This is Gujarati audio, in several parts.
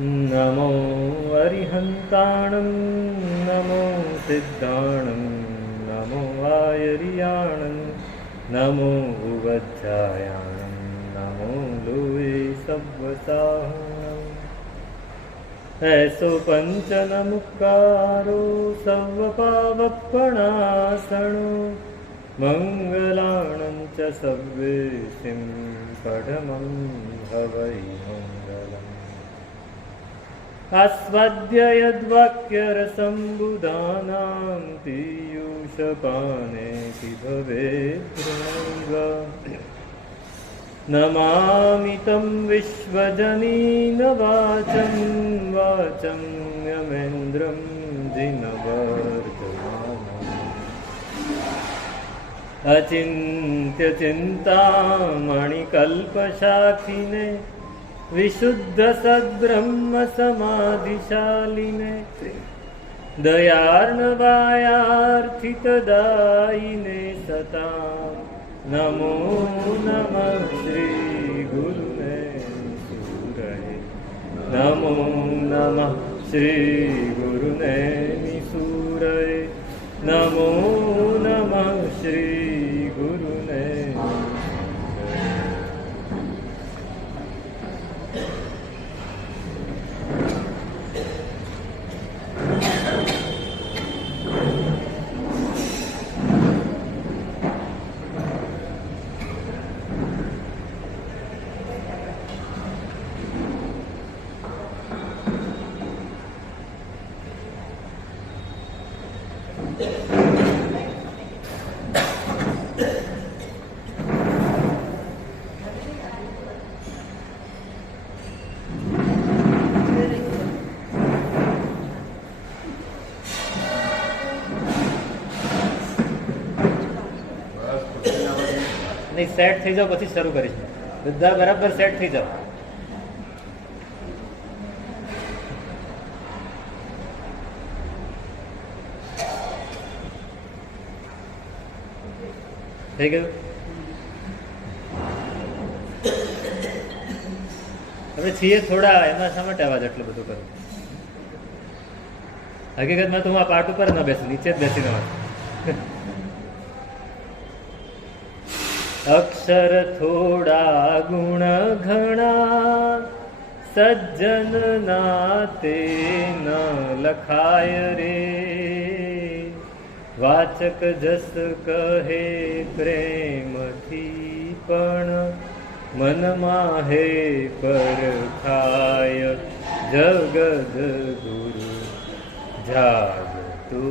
नमो अरिहन्ताणं नमो सिद्धाणं नमो आयर्याणं नमो उवज्जायाणं नमो लोये सव्वसाहणम् ऐसो पंचनमुक्कारो सर्वपावपणासनो मंगलाणं च सव्वेसिं पठमं हवै मंगलम् आस्वाद्य यद्वाक्यरसं बुधानां पीयूषपानेति भवेत् नमामि तं विश्वजनीन वाचं वाचं यमेन्द्रं जिनवर्धमानम् अचिन्त्यचिन्तामणिकल्पशाखिने विशुद्धसद्ब्रह्मसमाधिशालिने दयार्णवायार्थितदायिने सतां नमो नमः श्री गुरुने निसूरये नमो नमः श्री गुरुने निसूरये नमो नमः श्री गुरुने नहीं सेट थी जाओ પછી શરૂ કરીશ બધા બરાબર સેટ થઈ જાઓ થઈ ગયું હવે છીએ થોડા એમાં શા માટે અવાજ એટલું બધું કરું હકીકતમાં તો હું આ પાર્ટ ઉપર ન બેસું નીચે જ બેસીને વાત अक्षर थोड़ा गुण घना सज्जन नाते न लखाय रे वाचक जस कहे प्रेम थी पण मन माहे परखाय जगद गुरु जागतु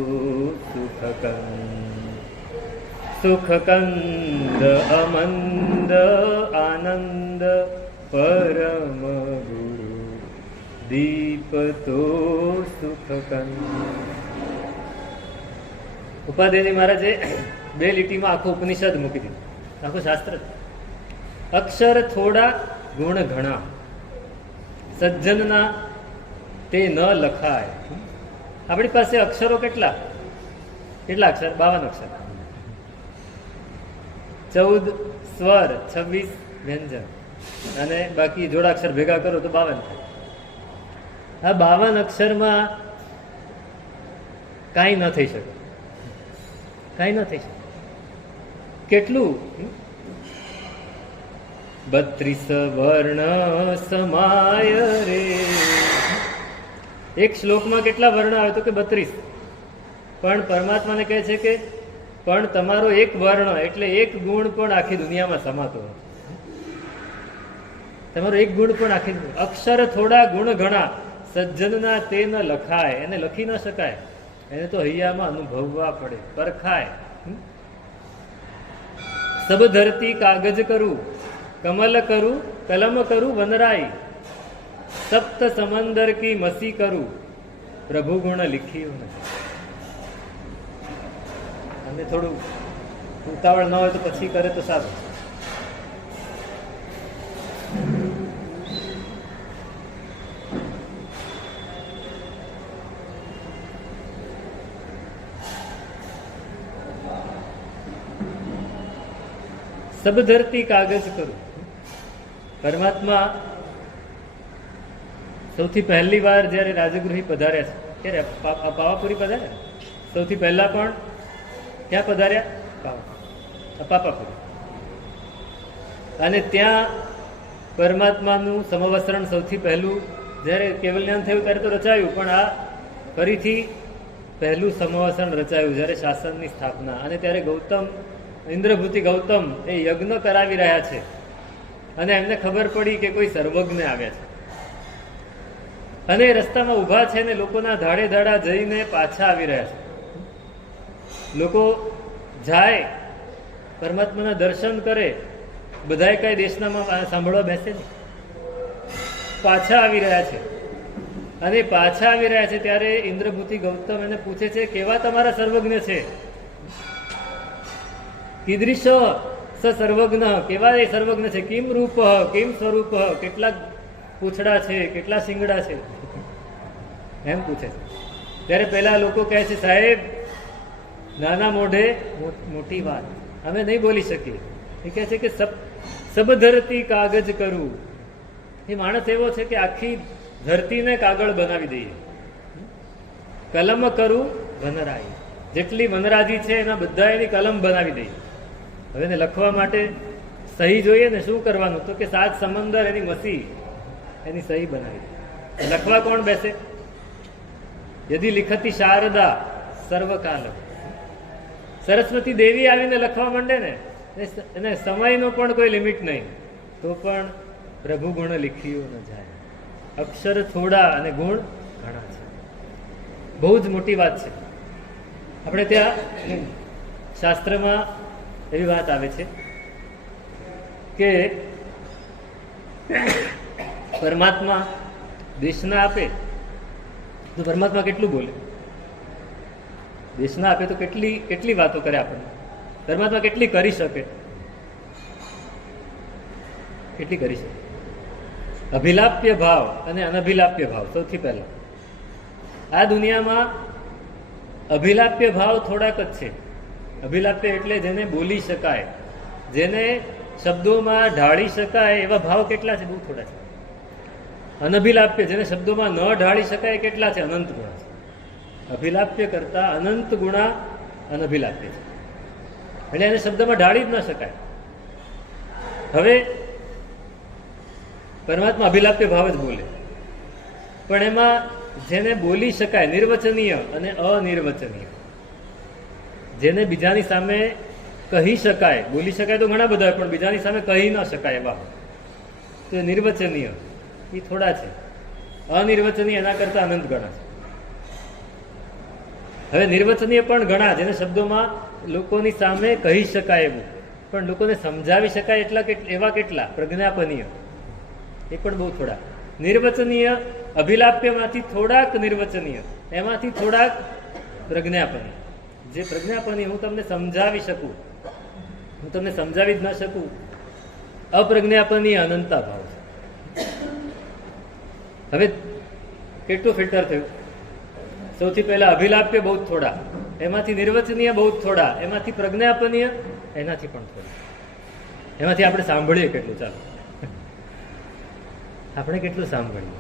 सुखकंद अमंद आनंद परम गुरु दीपतो सुखकंद ઉપાધ્યાયજી મહારાજે બે લીટીમાં આખું ઉપનિષદ મૂકી દીધું આખું શાસ્ત્ર અક્ષર થોડા ગુણ ઘણા સજ્જનના તે ન લખાય આપણી પાસે અક્ષરો કેટલા અક્ષર 52 અક્ષર 14 સ્વર 26 વ્યંજન અને બાકી જોડાક્ષર ભેગા કરો તો 52 થાય આ 52 અક્ષરમાં કાંઈ ન થઈ શકે કેટલું 32 વર્ણ સમાય રે એક શ્લોકમાં કેટલા વર્ણ આવે તો કે 32 પણ પરમાત્માને કહે છે કે પણ તમારો એક વર્ણ એટલે એક ગુણ પણ આખી દુનિયામાં સમાતો નથી તમારો એક ગુણ પણ આખી અક્ષર થોડા ગુણ ઘણા સજ્જનના તે ન લખાય એને લખી ન શકાય એને તો હૈયામાં અનુભવવા પડે પરખાય સબ ધરતી કાગજ કરું કમલ કરું કલમ કરું વનરાઈ સપ્ત સમંદર કી મસી કરું પ્રભુ ગુણ લીખ્યું નથી અને થોડું ઉતાવળ ન હોય તો પછી કરે તો સારું સબ ધરતી કાગજ કરું પરમાત્મા સૌથી પહેલી વાર જ્યારે રાજગૃહી પધાર્યા છે ત્યારે પાવાપુરી પધાર્યા, સૌથી પહેલા પણ ક્યાં પધાર્યા? પાવાપુરી. અને ત્યાં પરમાત્માનું સમવસ્ત્રણ સૌથી પહેલું જ્યારે કેવલ જ્ઞાન થયું ત્યારે તો રચાયું, પણ આ ફરીથી પહેલું સમવસ્ત્રણ રચાયું જ્યારે શાસનની સ્થાપના. અને ત્યારે ગૌતમ, ઇન્દ્રભૂતિ ગૌતમ એ યજ્ઞ કરાવી રહ્યા છે અને એમને ખબર પડી કે કોઈ સર્વજ્ઞ આવ્યા છે અને રસ્તામાં ઊભા છે ને લોકોના ધાડે ધાડા જઈને પાછા આવી રહ્યા છે. લોકો જાય, પરમાત્માના દર્શન કરે, બધાએ કઈ દેશનામાં સાંભળવા બેસે ને, પાછા આવી રહ્યા છે. અને પાછા આવી રહ્યા છે ત્યારે ઇન્દ્રભૂતિ ગૌતમ એને પૂછે છે, કેવા તમારા સર્વજ્ઞ છે? કીદૃશ સ સર્વજ્ઞ, કેવા એ સર્વજ્ઞ છે? કિમ રૂપ કિમ સ્વરૂપ, કેટલા પૂંછડા છે, કેટલા શિંગડા છે, એમ પૂછે છે. ત્યારે પેલા લોકો કહે છે, સાહેબ નાના મોઢે મોટી વાત, અમે નહીં બોલી શકીએ. એ કહે છે કે સબ ધરતી કાગજ કરું. એ માણસ એવો છે કે આખી ધરતીને કાગળ બનાવી દઈએ. કલમ કરું વનરાઈ, જેટલી વનરાજી છે એના બધા એની કલમ બનાવી દઈએ. હવે એને લખવા માટે સહી જોઈએ ને, શું કરવાનું? તો કે 7 સમંદર એની મસી એની સહી બનાવી દે. લખવા કોણ બેસે? યદિ લિખતી શારદા સર્વકાલ, સરસ્વતી દેવી આવીને લખવા માંડે ને, એને સમયનો પણ કોઈ લિમિટ નહીં, તો પણ પ્રભુ ગુણ લીખ્યું ન જાય. અક્ષર થોડા અને ગુણ ઘણા છે. બહુ જ મોટી વાત છે. આપણે ત્યાં શાસ્ત્રમાં એવી વાત આવે છે કે પરમાત્મા દેશના આપે તો પરમાત્મા કેટલું બોલે? દેશના આપે તો કેટલી વાતો કરે આપણને. પરમાત્મા કેટલી કરી શકે? કેટલી કરી શકે? અભિલાપ્ય ભાવ અને અનભિલાપ્ય ભાવ. સૌથી પહેલા આ દુનિયામાં અભિલાપ્ય ભાવ થોડાક જ છે. અભિલાપ્ય એટલે જેને બોલી શકાય, જેને શબ્દોમાં ઢાળી શકાય એવા ભાવ કેટલા છે? બહુ થોડા છે. અનભિલાપ્ય, જેને શબ્દોમાં ન ઢાળી શકાય કેટલા છે? અનંત ગુણા છે. અભિલાપ્ય કરતા અનંત ગુણા અનભિલાપ્ય છે, એટલે એને શબ્દમાં ઢાળી જ ન શકાય. હવે પરમાત્મા અભિલાપ્ય ભાવ જ બોલે, પણ એમાં જેને બોલી શકાય, નિર્વચનીય અને અનિર્વચનીય, જેને બીજાની સામે કહી શકાય, બોલી શકાય તો ઘણા બધા, પણ બીજાની સામે કહી ન શકાય એવા, તો એ નિર્વચનીય એ થોડા છે. અનિર્વચનીય એના કરતા અનંત ગણા છે. હવે નિર્વચનીય પણ ઘણા, જેને શબ્દોમાં લોકોની સામે કહી શકાય એવું, પણ લોકોને સમજાવી શકાય એટલા એવા કેટલા? પ્રજ્ઞાપનીય, એ પણ બહુ થોડા. નિર્વચનીય, અભિલાપ્યમાંથી થોડાક નિર્વચનીય, એમાંથી થોડાક પ્રજ્ઞાપનીય. જે પ્રજ્ઞાપનીય હું તમને સમજાવી શકું, હું તમને સમજાવી જ ન શકું. અપ્રજ્ઞાપનીય અનંતા ભાવ છે. હવે કેટલું ફિલ્ટર થયું? સૌથી પહેલા અભિલાપ્ય બહુ થોડા, એમાંથી નિર્વચનીય બહુ થોડા, એમાંથી પ્રજ્ઞાપનીય એનાથી પણ થોડા. એમાંથી આપણે સાંભળીએ કેટલું? ચાલો આપણે કેટલું સાંભળીએ?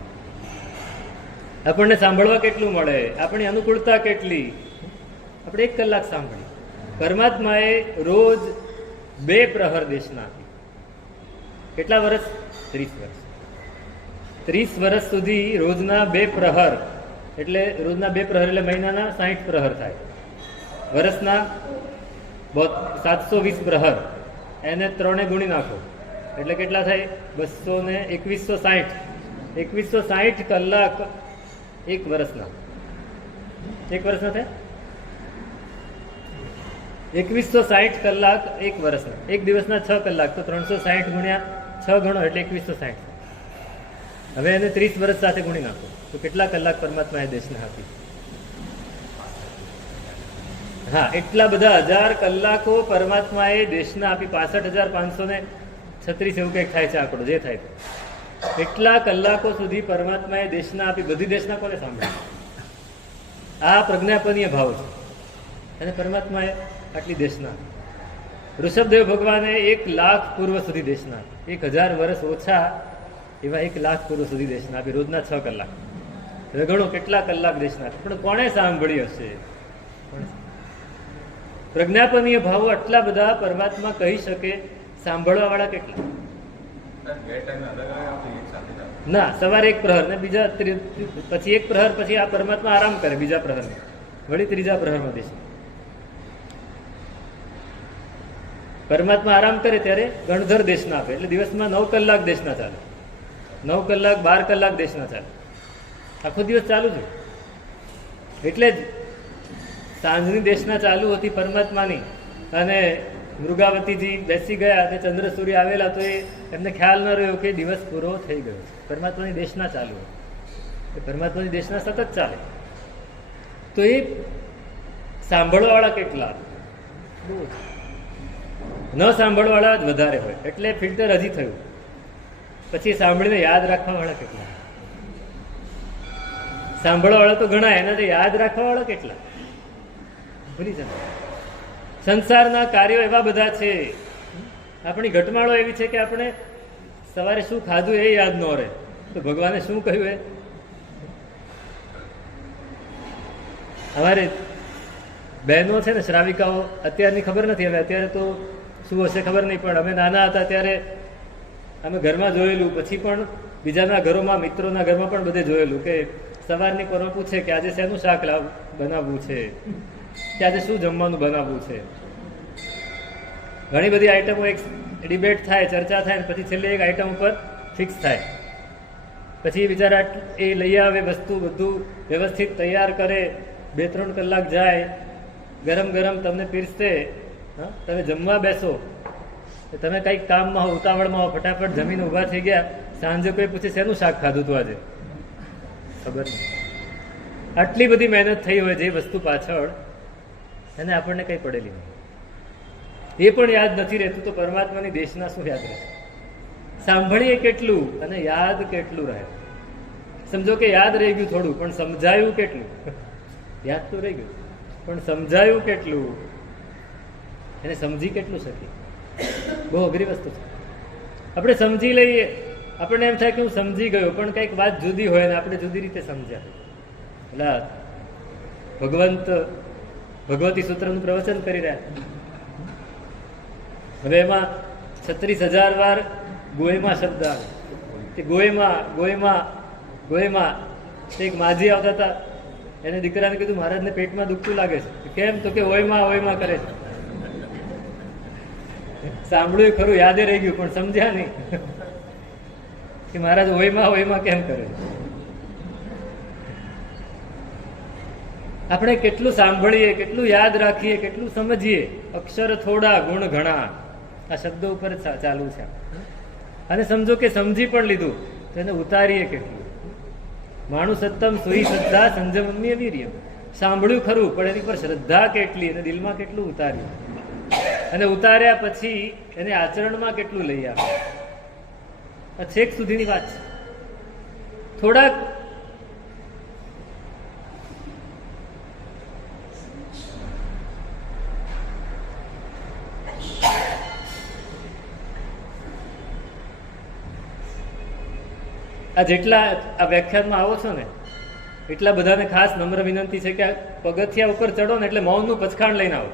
આપણને સાંભળવા કેટલું મળે? આપણી અનુકૂળતા કેટલી? આપણે 1 કલાક સાંભળીએ. પરમાત્માએ રોજ 2 પ્રહર દેશના આપી. કેટલા વર્ષ? 30 વર્ષ. 30 વર્ષ સુધી રોજના 2 પ્રહર, એટલે રોજના 2 પ્રહર એટલે મહિનાના 60 પ્રહર થાય. વર્ષના 720 પ્રહર, એને 3 ગુણી નાખો એટલે કેટલા થાય? 2160. 2160 કલાક 1 વર્ષના. 1 વર્ષના થાય 2160 કલાક 1 વર્ષના. 1 દિવસના 6 કલાક, તો 360 ગુણ્યા 6 ગણો એટલે 2160. હવે એને 30 વર્ષ સાથે ગુણી નાખો તો કેટલા કલાક પરમાત્માએ દેશને આપી? હા, એટલા બધા 1000 કલાકો પરમાત્માએ દેશના આપી. 65,536 એવું કંઈક થાય છે આંકડો, જે થાય. એટલા કલાકો સુધી પરમાત્માએ દેશના આપી. બધી દેશના કોને સાંભળ્યા? આ પ્રજ્ઞાપનીય ભાવ છે. અને પરમાત્માએ આટલી દેશના ઋષભદેવ ભગવાને 1 લાખ પૂર્વ સુધી દેશના, 1000 વર્ષ ઓછા એવા 1 લાખ પુરુષ સુધી દેશના આપી, રોજના 6 કલાક. રગણો કેટલા કલાક દેશના, પણ કોણે સાંભળી હશે? પ્રજ્ઞાપનીય ભાવો આટલા બધા પરમાત્મા કહી શકે, સાંભળવા વાળા કેટલા? ના, સવારે 1 પ્રહર ને બીજા પછી 1 પ્રહર પછી આ પરમાત્મા આરામ કરે, બીજા પ્રહર વળી ત્રીજા પ્રહરમાં દેશ પરમાત્મા આરામ કરે ત્યારે ગણધર દેશના આપે. એટલે દિવસમાં 9 કલાક દેશના ચાલે, 9 કલાક 12 કલાક દેશના ચાલે, આખો દિવસ ચાલુ છે. એટલે જ સાંજની દેશના ચાલુ હતી પરમાત્માની, અને મૃગાવતીજી બેસી ગયા અને ચંદ્ર સૂર્ય આવેલા, તો એમને ખ્યાલ ન રહ્યો કે દિવસ પૂરો થઈ ગયો છે. પરમાત્માની દેશના ચાલુ હોય, પરમાત્માની દેશના સતત ચાલે. તો એ સાંભળવાવાળા કેટલા? ન સાંભળવાળા જ વધારે હોય. એટલે ફિલ્ટર હજી થયું. પછી સાંભળીને યાદ રાખવાવાળા કેટલા? સાંભળવાવાળા તો ઘણા, એનાથી યાદ રાખવાવાળા કેટલા? ભૂલી જાય. સંસારના કાર્યો એવા બધા છે, આપણી ઘટમાળો એવી છે કે આપણે સવારે શું ખાધું એ યાદ ન રહે, તો ભગવાને શું કહ્યું એ. અમારે બહેનો છે ને, શ્રાવિકાઓ, અત્યારની ખબર નથી, હવે અત્યારે તો શું હશે ખબર નહીં, પણ અમે નાના હતા ત્યારે અમે ઘરમાં જોયેલું, પછી પણ બીજાના ઘરોમાં, મિત્રોના ઘરમાં પણ બધે જોયેલું કે સવારની પરો પૂછે કે આજે શેનું શાક બનાવવું છે, કે આજે શું જમવાનું બનાવવું છે. ઘણી બધી આઈટમો એક ડિબેટ થાય, ચર્ચા થાય, પછી છેલ્લે એક આઈટમ ઉપર ફિક્સ થાય. પછી બિચારા એ લઈ આવે વસ્તુ, બધું વ્યવસ્થિત તૈયાર કરે, 2-3 કલાક જાય, ગરમ ગરમ તમને પીરસે. તમે જમવા બેસો, તમે કંઈક કામમાં હો, ઉતાવળમાં હો, ફટાફટ જમીને ઊભા થઈ ગયા, સાંજે કોઈ પૂછે શેનું શાક ખાધું તું આજે, ખબર નહીં. આટલી બધી મહેનત થઈ હોય જે વસ્તુ પાછળ, એને આપણને કંઈ પડેલી નહીં, એ પણ યાદ નથી રહેતું. તો પરમાત્માની દેશના શું યાદ રહે? સાંભળીએ કેટલું અને યાદ કેટલું રહે? સમજો કે યાદ રહી ગયું થોડું, પણ સમજાયું કેટલું? યાદ તો રહી ગયું, પણ સમજાયું કેટલું? એને સમજી કેટલું શકીએ? બહુ અઘરી વસ્તુ છે. આપણે સમજી લઈએ, આપણને એમ થાય કે હું સમજી ગયો, પણ કંઈક વાત જુદી હોય ને આપણે જુદી રીતે સમજ્યા. એટલે ભગવતી સૂત્રનું પ્રવચન કરી રહ્યા. હવે એમાં 36,000 વાર ગોયમાં શબ્દ આવે. તે ગોયમાં એક માજી આવતા હતા, એને દીકરાને કીધું મહારાજને પેટમાં દુખતું લાગે છે. કેમ? તો કે ઓયમાં કરે છે. સાંભળ્યું ખરું, યાદે રહી ગયું, પણ સમજ્યા નહીં કે મહારાજ ઓયમાં કેમ કરે. આપણે કેટલું સાંભળીએ, કેટલું યાદ રાખીએ, કેટલું સમજીએ. અક્ષર થોડા, ગુણ ઘણા, આ શબ્દો ઉપર ચાલુ છે. અને સમજો કે સમજી પણ લીધું, તો એને ઉતારીએ કેટલું. માણું સત્તમ સુઈ શ્રદ્ધા સંજમમ્ય વીર્ય. સાંભળ્યું ખરું, પણ એની પર શ્રદ્ધા કેટલી, અને દિલમાં કેટલું ઉતાર્યું, અને ઉતાર્યા પછી એને આચરણમાં કેટલું લઈ આવ્યું. આ છેક સુધીની વાત છે. થોડાક આ જેટલા આ વ્યાખ્યાનમાં આવો છો ને, એટલા બધાને ખાસ નમ્ર વિનંતી છે કે આ પગથિયા ઉપર ચડો ને એટલે મૌનનું પચખાણ લઈને આવો.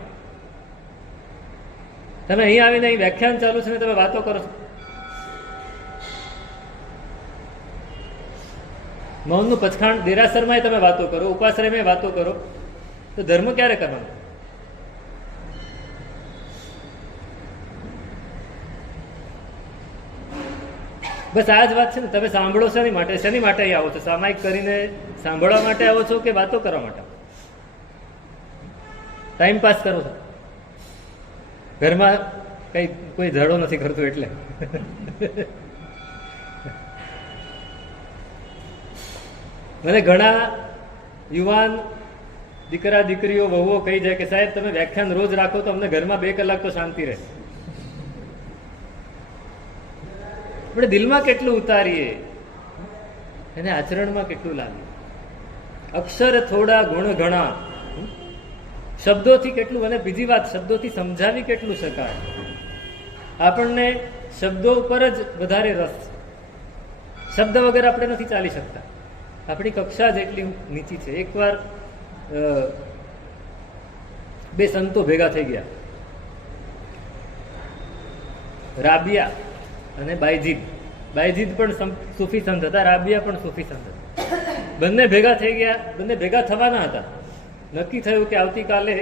તમે અહીં આવીને અહીં વ્યાખ્યાન ચાલુ છે ને તમે વાતો કરો છો, મૌનનું પચખાણ દેરાસરમાં તમે વાતો કરો, ઉપાશ્રયમાં વાતો કરો, તો ધર્મ ક્યારે કરવાનો? બસ આ જ વાત છે ને. તમે સાંભળો શેની માટે? શેની માટે અહીં આવો છો? સામાયિક કરીને સાંભળવા માટે આવો છો કે વાતો કરવા માટે? ટાઈમ પાસ કરો છો? ઘરમાં કોઈ ઝઘડો નથી કરતું એટલે? મને ઘણા યુવાન દીકરા દીકરીઓ વહુઓ કહી જાય કે સાહેબ તમે વ્યાખ્યાન રોજ રાખો તો અમને ઘરમાં 2 કલાક તો શાંતિ રહે. આપણે દિલમાં કેટલું ઉતારીએ, એને આચરણમાં કેટલું લાવીએ. અક્ષર થોડા, ગુણ ઘણા. શબ્દોથી કેટલું, અને બીજી વાત, શબ્દોથી સમજાવી કેટલું શકાય. આપણને શબ્દો ઉપર જ વધારે રસ છે. શબ્દ વગર આપણે નથી ચાલી શકતા. આપણી કક્ષા જેટલી નીચી છે. એકવાર બે સંતો ભેગા થઈ ગયા, રાબિયા અને બાયજીદ. બાયજીદ પણ સૂફી સંત હતા, રાબિયા પણ સૂફી સંત હતા. બંને ભેગા થઈ ગયા, બંને ભેગા થવાના હતા. નક્કી થયું કે આવતીકાલે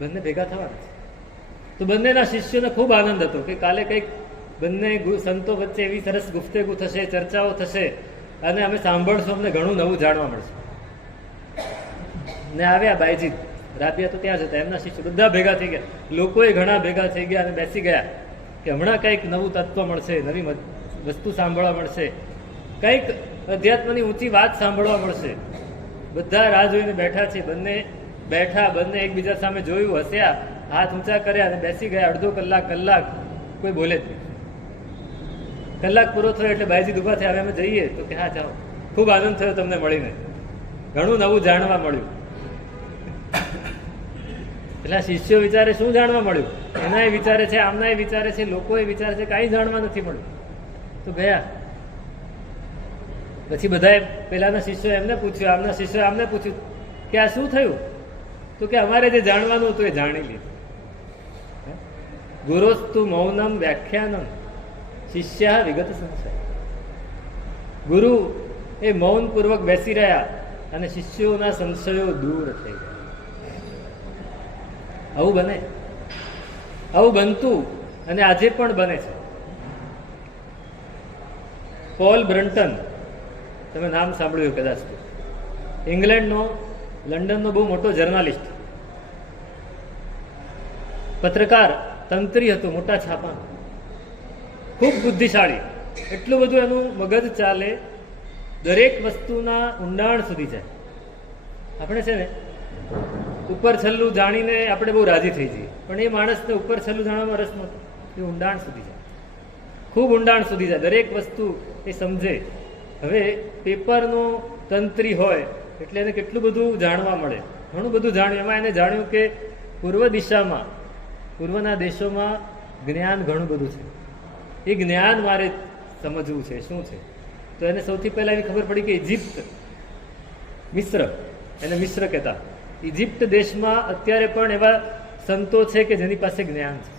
બંને ભેગા થવાના છે. તો બંનેના શિષ્યોને ખૂબ આનંદ હતો કે કાલે કંઈક બંને સંતો વચ્ચે એવી સરસ ગુફ્તગુ થશે, ચર્ચાઓ થશે અને અમે સાંભળશું, અમને ઘણું નવું જાણવા મળશે. ને આવ્યા બાયજીદ, રાબિયા તો ત્યાં જ હતા, એમના શિષ્યો બધા ભેગા થઈ ગયા. લોકોએ ઘણા ભેગા થઈ ગયા અને બેસી ગયા કે હમણાં કંઈક નવું તત્વ મળશે, નવી વસ્તુ સાંભળવા મળશે, કંઈક અધ્યાત્મની ઊંચી વાત સાંભળવા મળશે. બધા રાહ જોઈને બેઠા છે. બંને બેઠા, બંને એકબીજા સામે જોયું, હસ્યા, હાથ ઊંચા કર્યા અને બેસી ગયા. અડધો કલાક કોઈ બોલે જ નહીં. કલાક પૂરો થયો એટલે બાયજીદ ઊભા થયા, હવે અમે જઈએ. તો કે હા જાઓ, ખૂબ આનંદ થયો તમને મળીને, ઘણું નવું જાણવા મળ્યું. પેલા શિષ્યો વિચારે શું જાણવા મળ્યું, એના એ વિચારે છે, આમના એ વિચારે છે, લોકો એ વિચારે છે, કાંઈ જાણવા નથી મળ્યું. તો ગયા. પછી બધાએ પેલાના શિષ્યો એમને પૂછ્યું, આમના શિષ્યો આમને પૂછ્યું કે આ શું થયું? તો કે અમારે જે જાણવાનું હતું એ જાણી લીધું. ગુરોસ્તુ મૌનમ વ્યાખ્યાનમ શિષ્યા વિગત સંશય. ગુરુ એ મૌનપૂર્વક બેસી રહ્યા અને શિષ્યોના સંશયો દૂર થઈ ગયા. આવું બને, આવું બનતું અને આજે પણ બને છે. પોલ બ્રન્ટન, તમે નામ સાંભળ્યું કદાચ, ઇંગ્લેન્ડનો, લંડનનો બહુ મોટો જર્નાલિસ્ટ, પત્રકાર, તંત્રી હતો, મોટા છાપાનો, ખૂબ બુદ્ધિશાળી. એટલું બધું એનું મગજ ચાલે, દરેક વસ્તુના ઊંડાણ સુધી જાય. આપણે છે ને ઉપર છલ્લું જાણીને આપણે બહુ રાજી થઈ જઈએ, પણ એ માણસને ઉપર છલ્લું જાણવામાં રસ નહોતો. એ ઊંડાણ સુધી જાય, ખૂબ ઊંડાણ સુધી જાય, દરેક વસ્તુ એ સમજે. હવે પેપરનો તંત્રી હોય એટલે એને કેટલું બધું જાણવા મળે, ઘણું બધું જાણ્યું. એમાં એને જાણ્યું કે પૂર્વ દિશામાં, પૂર્વના દેશોમાં જ્ઞાન ઘણું બધું છે. એ જ્ઞાન મારે સમજવું છે, શું છે? તો એને સૌથી પહેલા એવી ખબર પડી કે ઇજિપ્ત, મિસ્ર, એને મિસ્ર કહેતા, ઇજિપ્ત દેશમાં અત્યારે પણ એવા સંતો છે કે જેની પાસે જ્ઞાન છે.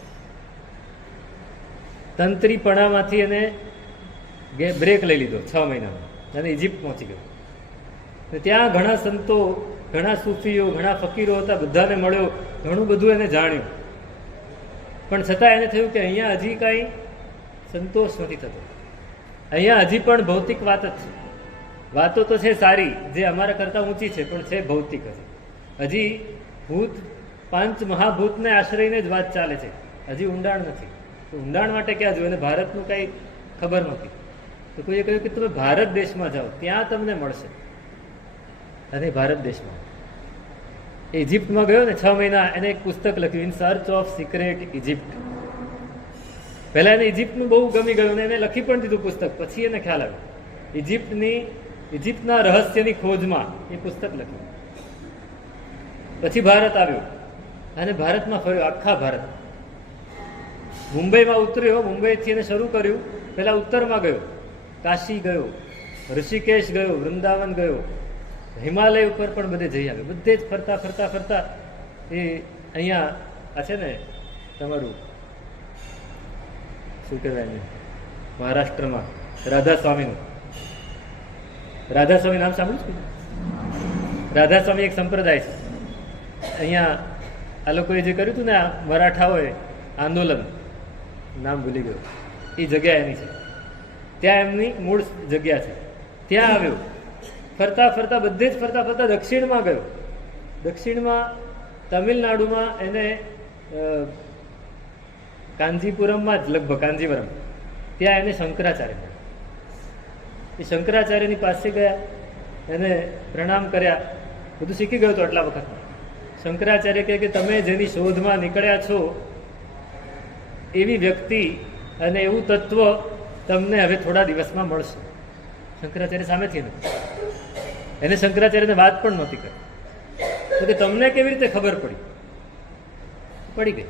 તંત્રીપણામાંથી એને બ્રેક લઈ લીધો 6 મહિનામાં અને ઇજિપ્ત પહોંચી ગયો. ત્યાં ઘણા સંતો, ઘણા સૂફીઓ, ઘણા ફકીરો હતા, બધાને મળ્યો, ઘણું બધું એને જાણ્યું. પણ છતાં એને થયું કે અહીંયા હજી કાંઈ સંતોષ નથી થતો. અહીંયા હજી પણ ભૌતિક વાત જ છે. વાતો તો છે સારી, જે અમારા કરતાં ઊંચી છે, પણ છે ભૌતિક જ. હજી ભૂત, 5 મહાભૂતને આશ્રયને જ વાત ચાલે છે, હજી ઊંડાણ નથી. તો ઊંડાણ માટે ક્યાં જોયું? એને ભારતનું કંઈ ખબર નહોતી. તો કોઈએ કહ્યું કે તમે ભારત દેશમાં જાઓ, ત્યાં તમને મળશે. અને ભારત દેશમાં ઇજિપ્તમાં ગયો ને 6 મહિના, એને એક પુસ્તક લખ્યું, in search of secret Egypt. પહેલા એને ઇજિપ્તનું બહુ ગમી ગયું ને એને લખી પણ દીધું પુસ્તક. પછી એને ખ્યાલ આવ્યો ઇજિપ્તના રહસ્યની ખોજમાં એ પુસ્તક લખ્યું. પછી ભારત આવ્યો અને ભારતમાં ફર્યો, આખા ભારત. મુંબઈમાં ઉતર્યો, મુંબઈથી એને શરૂ કર્યું. પહેલા ઉત્તરમાં ગયો, કાશી ગયો, ઋષિકેશ ગયો, વૃંદાવન ગયો, હિમાલય ઉપર પણ બધે જઈ આવ્યો. બધે જ ફરતા ફરતા ફરતા એ અહીંયા આ છે ને તમારું શું કહેવાય એને, મહારાષ્ટ્રમાં રાધાસ્વામીનું, રાધાસ્વામી નામ સાંભળ્યું છે? રાધાસ્વામી એક સંપ્રદાય છે અહીંયા. આ લોકોએ જે કર્યું હતું ને, આ મરાઠાઓએ આંદોલન, નામ ભૂલી ગયો, એ જગ્યા એની છે. ત્યાં એમની મૂળ જગ્યા છે. ત્યાં આવ્યો, ફરતા ફરતા બધે જ ફરતા ફરતા દક્ષિણમાં ગયો. દક્ષિણમાં તમિલનાડુમાં એને કાંજીપુરમમાં જ, લગભગ કાંજીવરમ, ત્યાં એને શંકરાચાર્ય મળ્યા. એ શંકરાચાર્યની પાસે ગયા, એને પ્રણામ કર્યા, બધું શીખી ગયો હતો આટલા વખતમાં. શંકરાચાર્ય કહે કે તમે જેની શોધમાં નીકળ્યા છો એવી વ્યક્તિ અને એવું તત્વ તમને હવે થોડા દિવસમાં મળશે. શંકરાચાર્ય સામેથી નથી, એને શંકરાચાર્યને વાત પણ નહોતી કરી. તો કે તમને કેવી રીતે ખબર પડી ગઈ.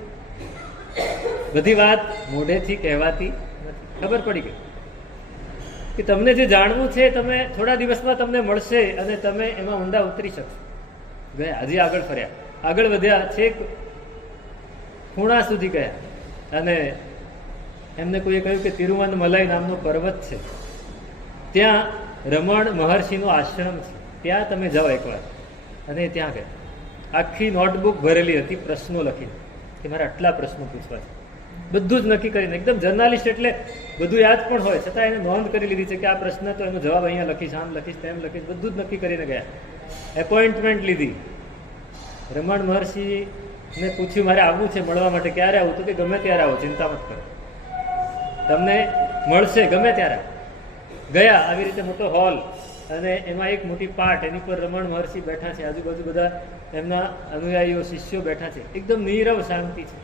બધી વાત મોઢેથી કહેવાતી નથી, ખબર પડી ગઈ. કે તમને જે જાણવું છે તમે થોડા દિવસમાં તમને મળશે અને તમે એમાં ઊંડા ઉતરી શકશો. ગયા, હજી આગળ ફર્યા, આગળ વધ્યા, છેક ખૂણા સુધી ગયા અને એમને કોઈએ કહ્યું કે તિરુવનમલાઈ નામનો પર્વત છે, ત્યાં રમણ મહર્ષિનો આશ્રમ છે, ત્યાં તમે જાઓ એકવાર. અને ત્યાં ગયા. આખી નોટબુક ભરેલી હતી પ્રશ્નો લખીને કે મારે આટલા પ્રશ્નો પૂછવા છે. બધું જ નક્કી કરીને, એકદમ જર્નાલિસ્ટ એટલે બધું યાદ પણ હોય છતાં એને નોંધ કરી લીધી છે કે આ પ્રશ્ન તો એનો જવાબ અહીંયા લખીશ, આમ લખીશ, તેમ લખીશ, બધું જ નક્કી કરીને ગયા. એપોઇન્ટમેન્ટ લીધી. રમણ મહર્ષિને પૂછ્યું મારે આવવું છે મળવા માટે, ક્યારે આવું? તો કે ગમે ત્યારે આવો, ચિંતા મત કરો, તમને મળશે ગમે ત્યારે. ગયા. આવી રીતે મોટો હોલ અને એમાં એક મોટી પાટ, એની પર રમણ મહર્ષિ બેઠા છે, આજુબાજુ બધા એમના અનુયાયીઓ શિષ્યો બેઠા છે. એકદમ નીરવ શાંતિ છે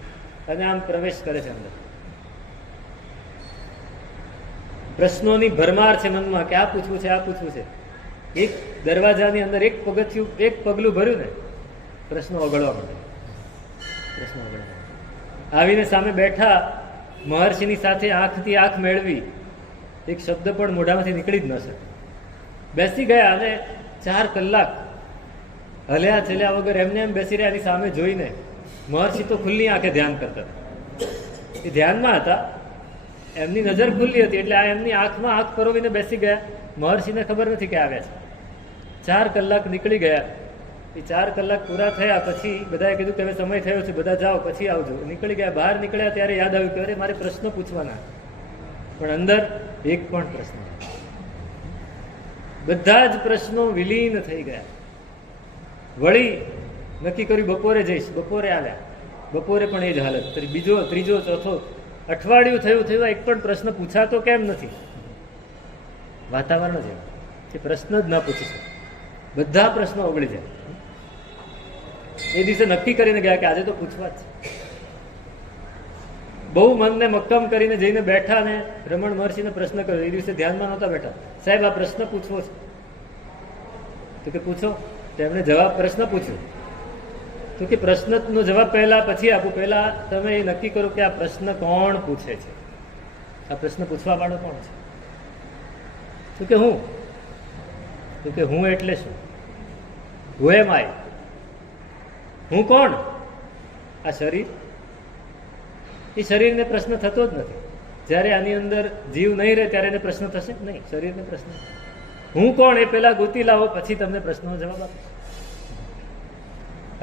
અને આમ પ્રવેશ કરે છે અંદર. પ્રશ્નોની ભરમાર છે મનમાં કે આ પૂછવું છે, આ પૂછવું છે. એક દરવાજાની અંદર એક પગથિયું, એક પગલું ભર્યું ને, પ્રશ્નો ઓગળવા માંડે. પ્રશ્નો ઓગળવા માંડે. આવીને સામે બેઠા મહર્ષિની સાથે આંખથી આંખ મેળવી, એક શબ્દ પણ મોઢામાંથી નીકળી જ ન શકે. બેસી ગયા અને 4 કલાક હલ્યા ચલ્યા વગર એમને એમ બેસી રહ્યા. એની સામે જોઈને મહર્ષિ તો ખુલ્લી આંખે ધ્યાન કરતા હતા, એ ધ્યાનમાં હતા, એમની નજર ખુલ્લી હતી એટલે આ એમની આંખમાં આંખ પરોવીને બેસી ગયા. મહર્ષિને ખબર નથી કે આવ્યા છે. 4 કલાક નીકળી ગયા. એ 4 કલાક પૂરા થયા પછી બધાએ કીધું કે હવે સમય થયો છે, બધા જાઓ, પછી આવજો. નીકળી ગયા. બહાર નીકળ્યા ત્યારે યાદ આવ્યું કે અરે મારે પ્રશ્ન પૂછવાના, પણ અંદર એક પણ પ્રશ્ન નથી. બધા જ પ્રશ્નો વિલીન થઈ ગયા. વળી નક્કી કર્યું બપોરે જઈશ. બપોરે આવ્યા. બપોરે પણ એ જ હાલત. બીજો, ત્રીજો, ચોથો, અઠવાડિયું થયું, એક પણ પ્રશ્ન પૂછાતો કેમ નથી? વાતાવરણ જ એ પ્રશ્ન જ ન પૂછી શકે. બધા પ્રશ્નો ઓગળી જાય. એ દિવસે નક્કી કરીને ગયા કે આજે તો પૂછવા જ છે. બહુ મનને મક્કમ કરીને જઈને બેઠા ને રમણ મહર્ષિને પ્રશ્ન કર્યો. એ દિવસે ધ્યાનમાં નહોતા બેઠા. સાહેબ આ પ્રશ્ન પૂછવો છે. તો કે પૂછો. તેમણે જવાબ, પ્રશ્ન પૂછ્યો. તો કે પ્રશ્નનો જવાબ પહેલા પછી આપું, પહેલા તમે એ નક્કી કરો કે આ પ્રશ્ન કોણ પૂછે છે, આ પ્રશ્ન પૂછવા વાળો કોણ છે? તો કે હું. તો કે હું એટલે શું? હુ એમ આઈ? હું કોણ? આ શરીર. એ શરીરને પ્રશ્ન થતો જ નથી. જ્યારે આની અંદર જીવ નહીં રહે ત્યારે એને પ્રશ્ન થશે નહીં. શરીરને પ્રશ્ન. હું કોણ એ પહેલા ગોતી લાવો, પછી તમને પ્રશ્નનો જવાબ આપો.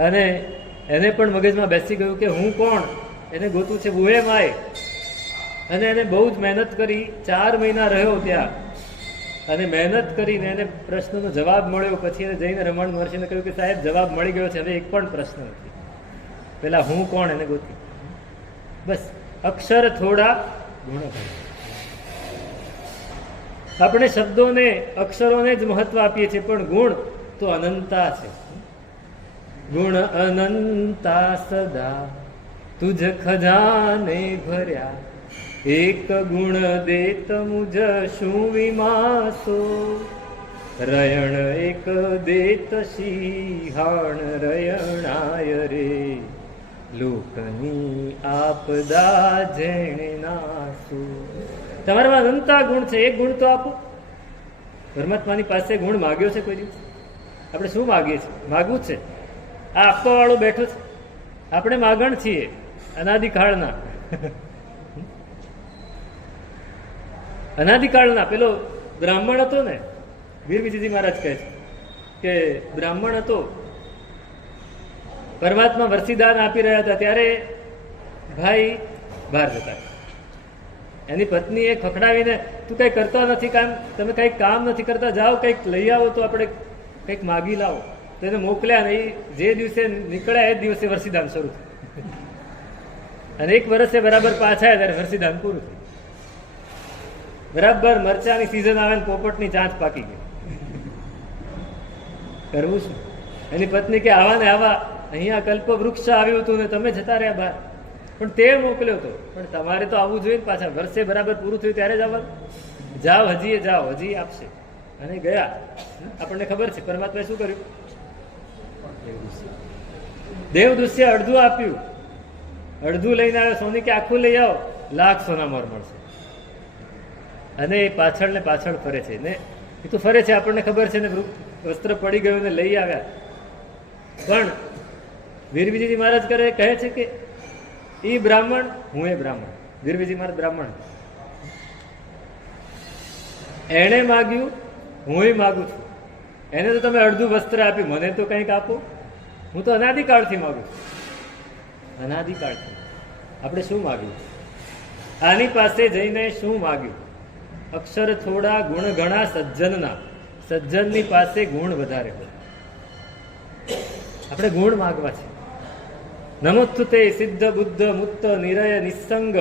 અને એને પણ મગજમાં બેસી ગયું કે હું કોણ, એને ગોતું છે. હુ એમ આઈ. અને એને બહુ જ મહેનત કરી. 4 મહિના રહ્યો ત્યાં અને મહેનત કરીને એને પ્રશ્નનો જવાબ મળ્યો. પછી એને જઈને રમણ મહર્ષિને કહ્યું કે સાહેબ જવાબ મળી ગયો છે, હવે એક પણ પ્રશ્ન નથી. પેલા હું કોણ એને ગોતી. બસ અક્ષર થોડા ગુણ. આપણે શબ્દોને, અક્ષરોને જ મહત્વ આપીએ છીએ, પણ ગુણ તો અનંતા છે. ગુણ અનંતા સદા તુજ ખજાને ભર્યા, એક ગુણ દેત મુજ શું વિમાસો, રયણ એક દેત સિંહાણ રયણાય રે, લોકની આપદા જેણે નાસુ. તમારામાં અનંતા ગુણ છે, એક ગુણ તો આપો. પરમાત્માની પાસે ગુણ માગ્યો છે કોઈ દિવસ? આપણે શું માગીએ છીએ? માગવું છે. આ આપવા વાળો બેઠો છે. આપણે માગણ છીએ અનાદિકાળના. અનાદિકાળના. પેલો બ્રાહ્મણ હતો ને, વીર વિજયજી મહારાજ કહે છે કે બ્રાહ્મણ હતો, પરમાત્મા વરસીદાન આપી રહ્યા હતા, ત્યારે ભાઈ બહાર જતા, એની પત્નીએ ખખડાવીને તું કંઈ કરતા નથી કામ, તમે કંઈક કામ નથી કરતા, જાઓ કંઈક લઈ આવો તો આપણે કંઈક માગી લાવો. તો એને મોકલ્યા ને જે દિવસે નીકળ્યા એ દિવસે વરસીદાન શરૂ થયું. અને 1 વર્ષે બરાબર પાછા આવ્યા ત્યારે વરસીદાન પૂરું થયું. બરાબર મરચાની સિઝન આવે ને પોપટની ચાંચ પાકી ગઈ. કરવું શું? એની પત્ની કે આવા ને આવા અહીંયા કલ્પ વૃક્ષ આવ્યું હતું ને તમે જતા રહ્યા બહાર, પણ તે મોકલ્યો હતો, પણ તમારે તો આવવું જોઈએ ને પાછા. વર્ષે બરાબર પૂરું થયું ત્યારે જ આવવાનું. જાઓ, હજી જાઓ, હજી આપશે. અને ગયા. આપણને ખબર છે પરમાત્માએ શું કર્યું? દેવદૂષ્ય અડધું આપ્યું, અડધું લઈને આવ્યો. સોની કે આખું લઈ આવો, લાખ સોનામોર મળશે. અને એ પાછળ ને પાછળ ફરે છે ને એ તો ફરે છે, આપણને ખબર છે ને વસ્ત્ર પડી ગયું ને લઈ આવ્યા. પણ વીર વિજયજી મહારાજ કહે છે કે એ બ્રાહ્મણ, હું એ બ્રાહ્મણ. વીર વિજય મહારાજ બ્રાહ્મણ, એણે માગ્યું, હું માગું છું. એને તો તમે અડધું વસ્ત્ર આપ્યું, મને તો કંઈક આપો. હું તો અનાદિકાળથી માગું છું, અનાદિકાળથી. આપણે શું માગ્યું? આની પાસે જઈને શું માગ્યું? અક્ષર થોડા ગુણ ઘણા સજ્જનના. સજ્જનની પાસે ગુણ વધારે હોય. આપણે ગુણ માગવા છે. નમોસ્તુતે સિદ્ધ બુદ્ધ મુક્ત નિરય નિસંગ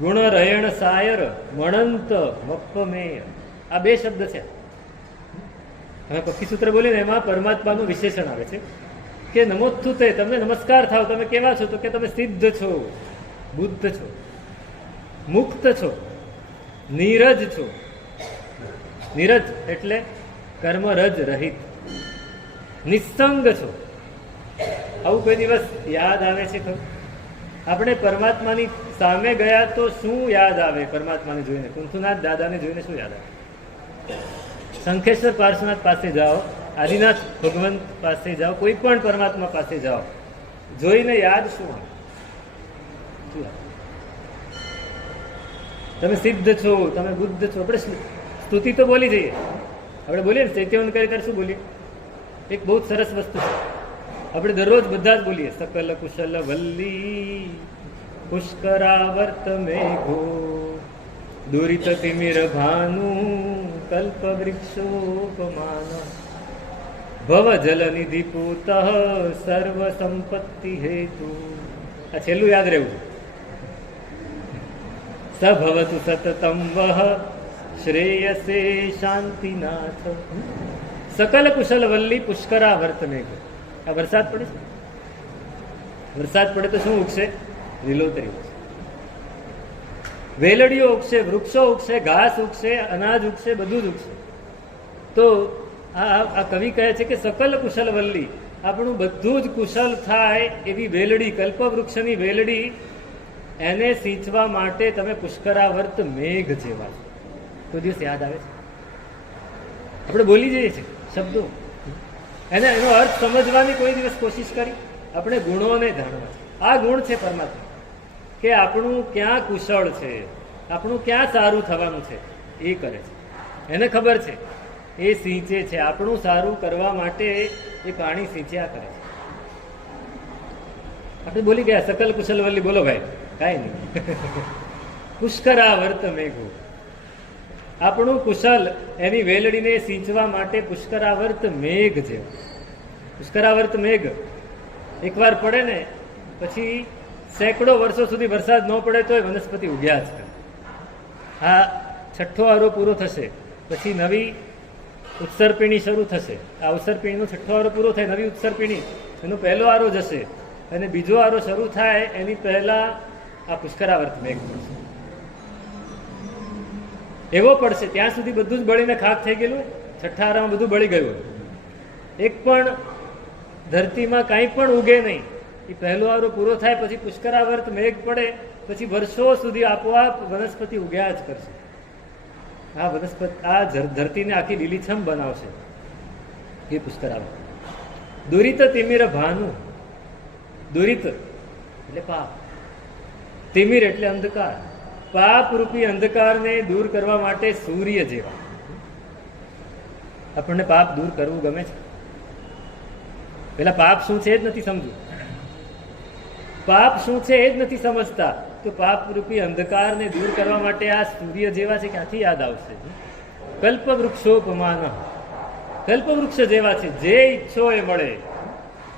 ગુણ રયણ સાયર મણંત મપ્પમેય. આ બે શબ્દ છે. હવે પક્ષી સૂત્ર બોલીને એમાં પરમાત્માનું વિશેષણ આવે છે કે નમોસ્તુતે, તમને નમસ્કાર થાવ. તમે કેવા છો? તો કે તમે સિદ્ધ છો, બુદ્ધ છો, મુક્ત છો, નીરજ છો. નીરજ એટલે કર્મરજ રહિત. નિસંગ છો. આવું કોઈ દિવસ યાદ આવે છે ખરું? આપણે પરમાત્માની સામે ગયા તો શું યાદ આવે? પરમાત્માને જોઈને, કુંથુનાથ દાદાને જોઈને શું યાદ આવે? શંખેશ્વર પાર્શ્વનાથ પાસે જાઓ, આદિનાથ ભગવંત પાસે જાઓ, કોઈ પણ પરમાત્મા પાસે જાઓ, જોઈને યાદ શું આવે? તમે સિદ્ધ છો, તમે બુદ્ધ છો. આપણે સ્તુતિ તો બોલી જઈએ, આપણે બોલીએ ને ચૈત્યવન કરી ત્યારે શું બોલીએ? એક બહુ સરસ વસ્તુ છે, આપણે દરરોજ બધા જ બોલીએ, સકલ કુશલ વલ્લી પુષ્કરાવર્ત મેઘો દુરિત તિમિર ભાનુ કલ્પ વૃક્ષોપમાન ભવ જલ નિધિ પૂત સર્વ સંપત્તિ હેતુ. આ છેલ્લું યાદ રહેવું. સભવતુ સતતમ વહ શ્રેયસે શાંતિનાથ સકલ કુશલ વલ્લી પુષ્કરાવર્ત મેઘ. આ વરસાદ પડે છે, વરસાદ પડે તો શું ઉગશે? લીલોતરી ઉગશે, વેલડીઓ ઉગશે, વૃક્ષો ઉગશે, ઘાસ ઉગશે, અનાજ ઉગશે, બધું જ ઉગશે. તો આ કવિ કહે છે કે સકલ કુશલ વલ્લી, આપણું બધું જ કુશલ થાય એવી વેલડી, કલ્પવૃક્ષની વેલડી, એને સિંચવા માટે તમે પુષ્કરાવર્ત મેઘ જેવા છો. કોઈ દિવસ યાદ આવે છે? આપણે બોલી જઈએ છીએ શબ્દો, એનો અર્થ સમજવાની કોઈ દિવસ કોશિશ કરી? આપણે ગુણોને જાણવા છે. આ ગુણ છે પરમાત્મા, કે આપણું ક્યાં કુશળ છે, આપણું ક્યાં સારું થવાનું છે એ કરે છે. એને ખબર છે, એ સિંચે છે. આપણું સારું કરવા માટે એ પાણી સિંચ્યા કરે છે. આપણે બોલી ગયા સકલ કુશલ વલ્લી. બોલો ભાઈ, કાંઈ નહીં. પુષ્કરાવર્ત મેઘો, આપણું કુશલ એની વેલડીને સિંચવા માટે પુષ્કરાવર્ત મેઘ જેવો. પુષ્કરાવર્ત મેઘ એકવાર પડે ને પછી સેંકડો વર્ષો સુધી વરસાદ ન પડે તોય વનસ્પતિ ઉગ્યા જ કરે. આ છઠ્ઠો આરો પૂરો થશે પછી નવી ઉત્સર્પિણી શરૂ થશે. આ ઉત્સર્પિણીનો છઠ્ઠો આરો પૂરો થાય, નવી ઉત્સર્પિણી, એનો પહેલો આરો જશે અને બીજો આરો શરૂ થાય એની પહેલા આ પુષ્કરાવર્ત મેઘ પડશે. એવો પડશે ત્યાં સુધી બધું જ બળીને ખાક થઈ ગયેલું, છઠ્ઠા આરામાં બધું બળી ગયું, એક પણ ધરતીમાં કાંઈ પણ ઉગે નહીં. એ પહેલો આરો પૂરો થાય પછી પુષ્કરાવર્ત મેઘ પડે પછી વર્ષો સુધી આપોઆપ વનસ્પતિ ઉગ્યા જ કરશે. આ વનસ્પતિ આ ધરતીને આખી લીલીછમ બનાવશે એ પુષ્કરાવર્ત. દુરિત તિમિર ભાનુ, દુરિત એટલે પાપ, તિમિર એટલે અંધકાર. પાપ રૂપી અંધકારને દૂર કરવા માટે સૂર્ય જેવા. આપણને પાપ દૂર કરવું ગમે છે? પેલા પાપ શું છે એ જ નથી સમજવું. પાપ શું છે એ જ નથી સમજતા. તો પાપ રૂપી અંધકારને દૂર કરવા માટે આ સૂર્ય જેવા છે, ક્યાંથી યાદ આવશે? કલ્પ વૃક્ષોપમાન, કલ્પવૃક્ષ જેવા છે. જે ઈચ્છો એ મળે.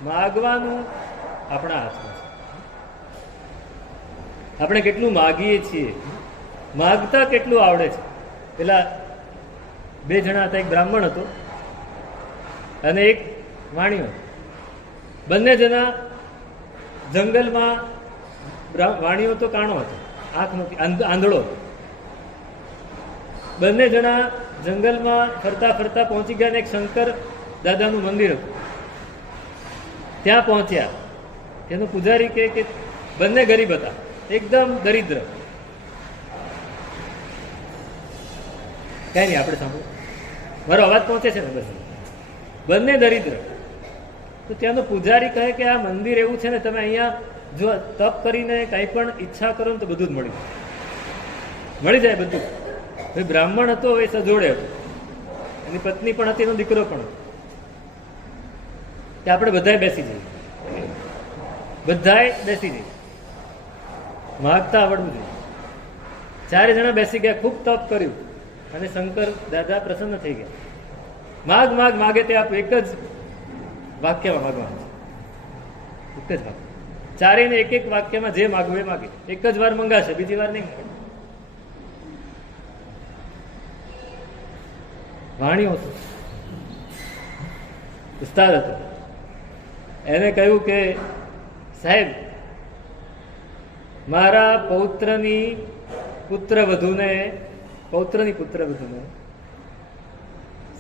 માગવાનું આપણા હાથમાં છે. આપણે કેટલું માગીએ છીએ, માગતા કેટલું આવડે છે. પેલા બે જણા હતા, એક બ્રાહ્મણ હતો અને એક વાણિયો. બંને જણા જંગલમાં, વાણિયો તો કાણો હતો, આંખ નહોતી, આંધળો હતો. બંને જણા જંગલમાં ફરતા ફરતા પહોંચી ગયા ને એક શંકર દાદાનું મંદિર હતું. ત્યાં પહોંચ્યા. તેનું પૂજારી કે બંને ગરીબ હતા, એકદમ દરિદ્ર. કાંઈ નહીં, આપણે સાંભળો, મારો અવાજ પહોંચે છે ને? બસ. બંને દરિદ્ર. તો ત્યાંનો પૂજારી કહે કે આ મંદિર એવું છે ને, તમે અહીંયા જો તપ કરીને કંઈ પણ ઈચ્છા કરો ને તો બધું જ મળી જાય બધું. ભાઈ બ્રાહ્મણ હતો, એ સજોડે હતો, એની પત્ની પણ હતી, એનો દીકરો પણ હતો. કે આપણે બધાએ બેસી જઈએ, માગતા આવડવું જોઈએ. 4 જણા બેસી ગયા, ખૂબ તપ કર્યું, અને શંકર દાદા પ્રસન્ન થઈ ગયા. માગે તે આપ. એક જ વાક્યમાં માગવાનું છે, એક જ વાક્ય. 4ને એક વાક્યમાં જે માગવું એ માગે. એક જ વાર મંગાશે, બીજી વાર નહીં. વાણિયો હતો, ઉસ્તાદ હતો. એને કહ્યું કે સાહેબ, મારા પૌત્રની પુત્રવધૂને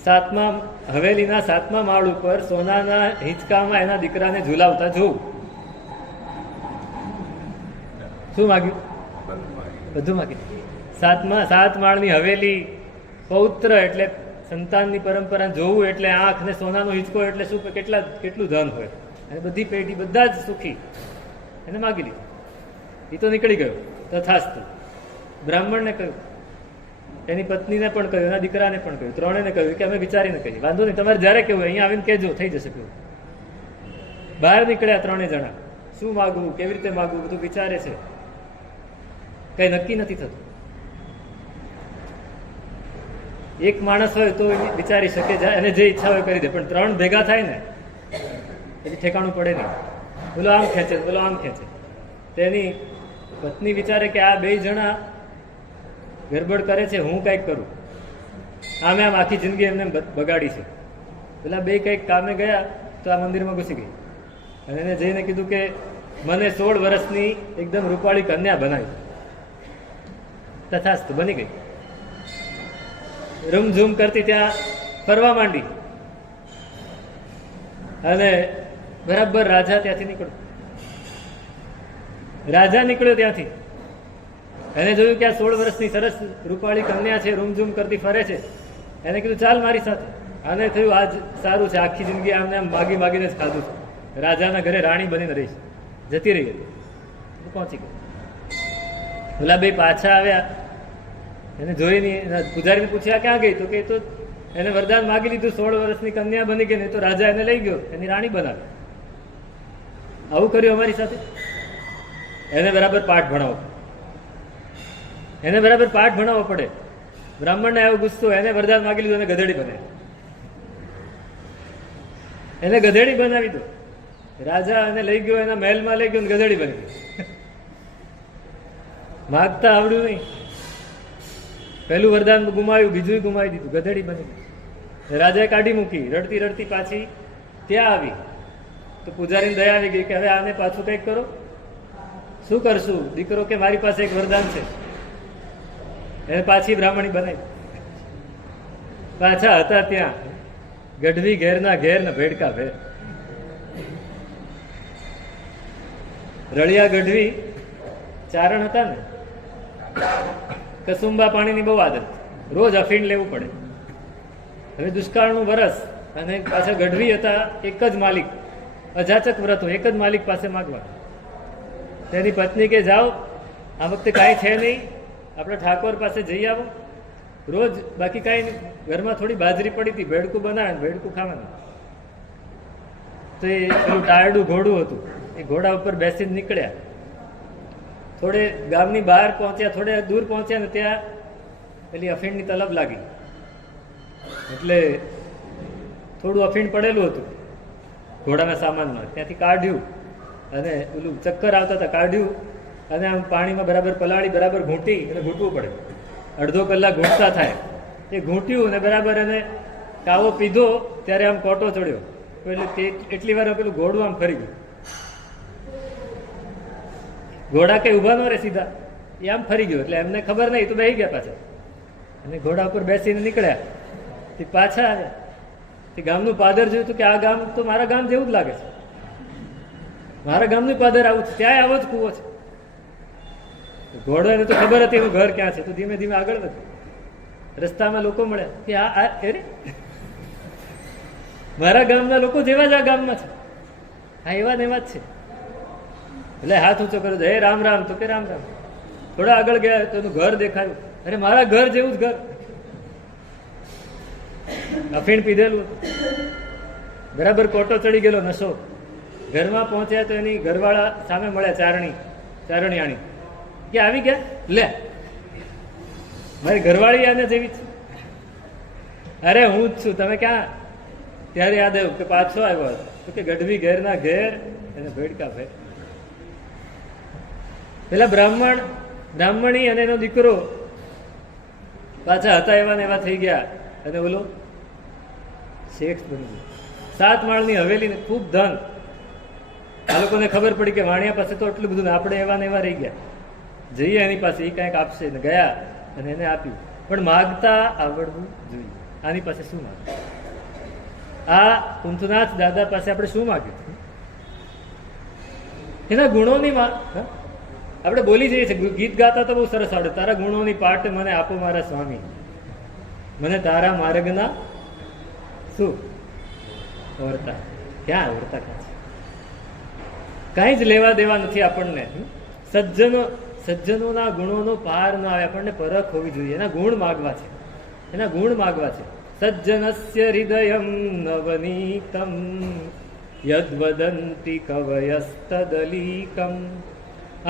7મા હવેલીના 7મા માળ ઉપર સોનાના હિંચકામાં એના દીકરાને ઝુલાવતા જોઉં. શું માગ્યું? બધું માગ્યું. 7 માળની હવેલી, પૌત્ર એટલે સંતાનની પરંપરા જોવું, એટલે આંખ ને સોનાનો હિંચકો એટલે શું, કેટલું ધન હોય, અને બધી પેઢી બધા જ સુખી. એને માગી લીધું. એ તો નીકળી ગયો, તથાસ્તુ. બ્રાહ્મણને કહ્યું, એની પત્નીને પણ કહ્યું, એના દીકરાને પણ કહ્યું, 3ને કહ્યું કે અમે વિચારીને કહીએ. વાંધો નહીં, તમારે જ્યારે કહેવું અહીંયા આવીને કહેજો, થઈ જશે. કહ્યું. બહાર નીકળ્યા 3 જણા. શું માગવું, કેવી રીતે માગવું, બધું વિચારે છે. કઈ નક્કી નથી થતું. એક માણસ હોય તો વિચારી શકે, અને જે ઈચ્છા હોય કરી દે, પણ 3 ભેગા થાય ને પછી ઠેકાણું પડે નહીં. બોલો આમ ખેંચે, બોલો આમ ખેંચે. તેની પત્ની વિચારે કે આ 2 જણા ગરબડ કરે છે, હું કંઈક કરું. આમ આખી જિંદગી એમને બગાડી છે. પેલા 2 કંઈક કામે ગયા તો આ મંદિરમાં ઘૂસી ગઈ, અને એને જઈને કીધું કે મને 16 વર્ષની એકદમ રૂપાળી કન્યા બનાવી. તથાસ્તુ, બની ગઈ. રૂમઝૂમ કરતી ત્યાં ફરવા માંડી, અને બરાબર રાજા ત્યાંથી નીકળ્યો. ત્યાંથી એને જોયું કે આ 16 વર્ષની સરસ રૂપાળી કન્યા છે, રૂમઝૂમ કરતી ફરે છે. એને કીધું ચાલ મારી સાથે. આને થયું આજ સારું છે, આખી જિંદગી આમને આમ માગીને જ ખાધું છે. રાજાના ઘરે રાણી બનીને રહીશ. જતી રહી હતી, પહોંચી ગઈ. ઓલા 2 પાછા આવ્યા, એને જોઈને પૂજારીને પૂછ્યા ક્યાં ગઈ, તો કે તો એને વરદાન માગી લીધું, 16 વર્ષની કન્યા બની ગઈ ને, તો રાજા એને લઈ ગયો, એની રાણી બનાવી. આવું કર્યું અમારી સાથે. એને બરાબર પાઠ ભણાવવો પડે. બ્રાહ્મણને આવ્યો ગુસ્સો, એને વરદાન માગી લીધું, એને ગધેડી બનાવી દો. રાજા એને લઈ ગયો, એના મહેલમાં લઈ ગયો, ગધેડી બની ગઈ. માગતા આવડ્યું નહીં. પહેલું વરદાન ગુમાવ્યું, બીજું ગુમાવી દીધું, ગધેડી બની ગઈ. રાજાએ કાઢી મૂકી. રડતી રડતી પાછી ત્યાં આવી તો પૂજારીને દયા આવી ગઈ કે હવે આને પાછું કંઈક કરો. શું કરશું? દીકરો કે મારી પાસે એક વરદાન છે. એને પાછી બ્રાહ્મણી બનાવી. પાછા હતા ત્યાં ગઢવી ઘેરના ઘેર ને ભેડકા ભેર. રળિયા ગઢવી ચારણ હતા ને, કસુંબા પાણીની બહુ આદત, રોજ અફીણ લેવું પડે. હવે દુષ્કાળનું વરસ, અને પાછા ગઢવી હતા, એક જ માલિક, અજાચક વ્રત, એક જ માલિક પાસે માગવા. તેની પત્ની કે જાઓ, આ વખતે કાંઈ છે નહીં, આપણે ઠાકોર પાસે જઈ આવો. રોજ બાકી કાંઈ નહીં, ઘરમાં થોડી બાજરી પડી હતી, ભેડકું બનાવે, ભેડકું ખાવાનું. તો એ પેલું ટાયરડું ઘોડું હતું, એ ઘોડા ઉપર બેસીને નીકળ્યા. થોડે ગામની બહાર પહોંચ્યા, થોડે દૂર પહોંચ્યા ને ત્યાં પેલી અફીણની તલબ લાગી. એટલે થોડું અફીણ પડેલું હતું ઘોડાના સામાનમાં, ત્યાંથી કાઢ્યું, અને પેલું ચક્કર આવતા હતા, કાઢ્યું, અને આમ પાણીમાં બરાબર પલાળી, બરાબર ઘૂંટી અને ઘૂંટવું પડે. અડધો કલાક ઘૂંટતા થાય. એ ઘૂંટ્યું ને બરાબર એને કાવો પીધો, ત્યારે આમ કોટો ચડ્યો. એટલે એટલી વાર પેલું ઘોડું આમ ફરી ગયું. ઘોડા કઈ ઉભા ન રહે સીધા, એ આમ ફરી ગયો. એટલે એમને ખબર નહીં, તો બેસી ગયા પાછા, અને ઘોડા ઉપર બેસીને નીકળ્યા. તે પાછા આવ્યા, તે ગામનું પાદર જોયું કે આ ગામ તો મારા ગામ જેવું જ લાગે છે, મારા ગામનું પાદર આવું છે, ત્યાંય આવો જ કૂવો છે. ઘોડો એને તો ખબર હતી એનું ઘર ક્યાં છે, તો ધીમે ધીમે આગળ વધ્યો. રસ્તામાં લોકો મળ્યા કે આ અરે મારા ગામના લોકો જેવા જ આ ગામમાં છે, હા એવા ને એવા જ છે. એટલે હાથ ઊંચો કર્યો, હે રામ રામ, તો કે રામ રામ. થોડા આગળ ગયા તો એનું ઘર દેખાયું, અરે મારા ઘર જેવું જ ઘર, અફીણ પીધેલું, બરાબર કોટો ચડી ગયેલો નશો. ઘરમાં પહોંચ્યા તો એની ઘરવાળા સામે મળ્યા, ચારણિયાણી કે આવી ગયા, લે મારી ઘરવાળી આને જેવી છે. અરે હું જ છું, તમે ક્યાં? ત્યારે યાદ આવ્યું કે પાછો આવ્યો હતો કે ગઢવી ઘેરના ઘેર એને ભેડકા ભેર. પેલા બ્રાહ્મણી અને એનો દીકરો પાછા હતા એવા ને એવા થઈ ગયા, અને બોલો શેઠ બની ગયો. 7 માળની હવેલી ને ખૂબ ધન. આ લોકોને ખબર પડી કે વાણિયા પાસે તો એટલું બધું, આપણે એવા ને એવા રહી ગયા. જઈએ એની પાસે, એ કંઈક આપશે ને ગયા અને એને આપ્યું. પણ માગતા આવડવું જોઈએ. આની પાસે શું માગ્યું? આ કુંથનાથ દાદા પાસે આપણે શું માગ્યું? એના ગુણોની આપણે બોલી જઈએ છીએ, ગીત ગાતા તો બહુ સરસ આવડે, તારા ગુણોની પાટ મને આપો મારા સ્વામી, મને તારા માર્ગના શું વર્તા. ક્યાં વર્તા ક્યાં છે? કાંઈ જ લેવા દેવા નથી આપણને. સજ્જનોના ગુણોનો પાર ના આવે, આપણને પરખ હોવી જોઈએ. એના ગુણ માગવા છે, એના ગુણ માગવા છે. સજ્જનસ્ય હૃદયમ નવનીતમ યદ્વદંતિ કવયસ્તદલીકમ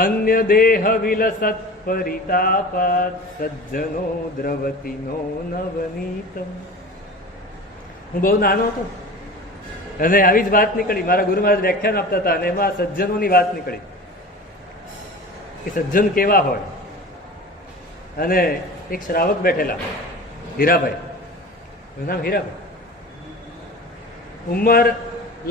અન્ય દેહ વિલસત પરિતાપાત સજ્જનો દ્રવતિનો નવનીતમ. હું બહુ નાનો હતો અને આવી જ વાત નીકળી. મારા ગુરુ મહારાજ વ્યાખ્યાન આપતા હતા અને એમાં સજ્જનોની વાત નીકળી કે સજ્જન કેવા હોય. અને એક શ્રાવક બેઠેલા, હીરાભાઈ, એનું નામ હીરાભાઈ, ઉંમર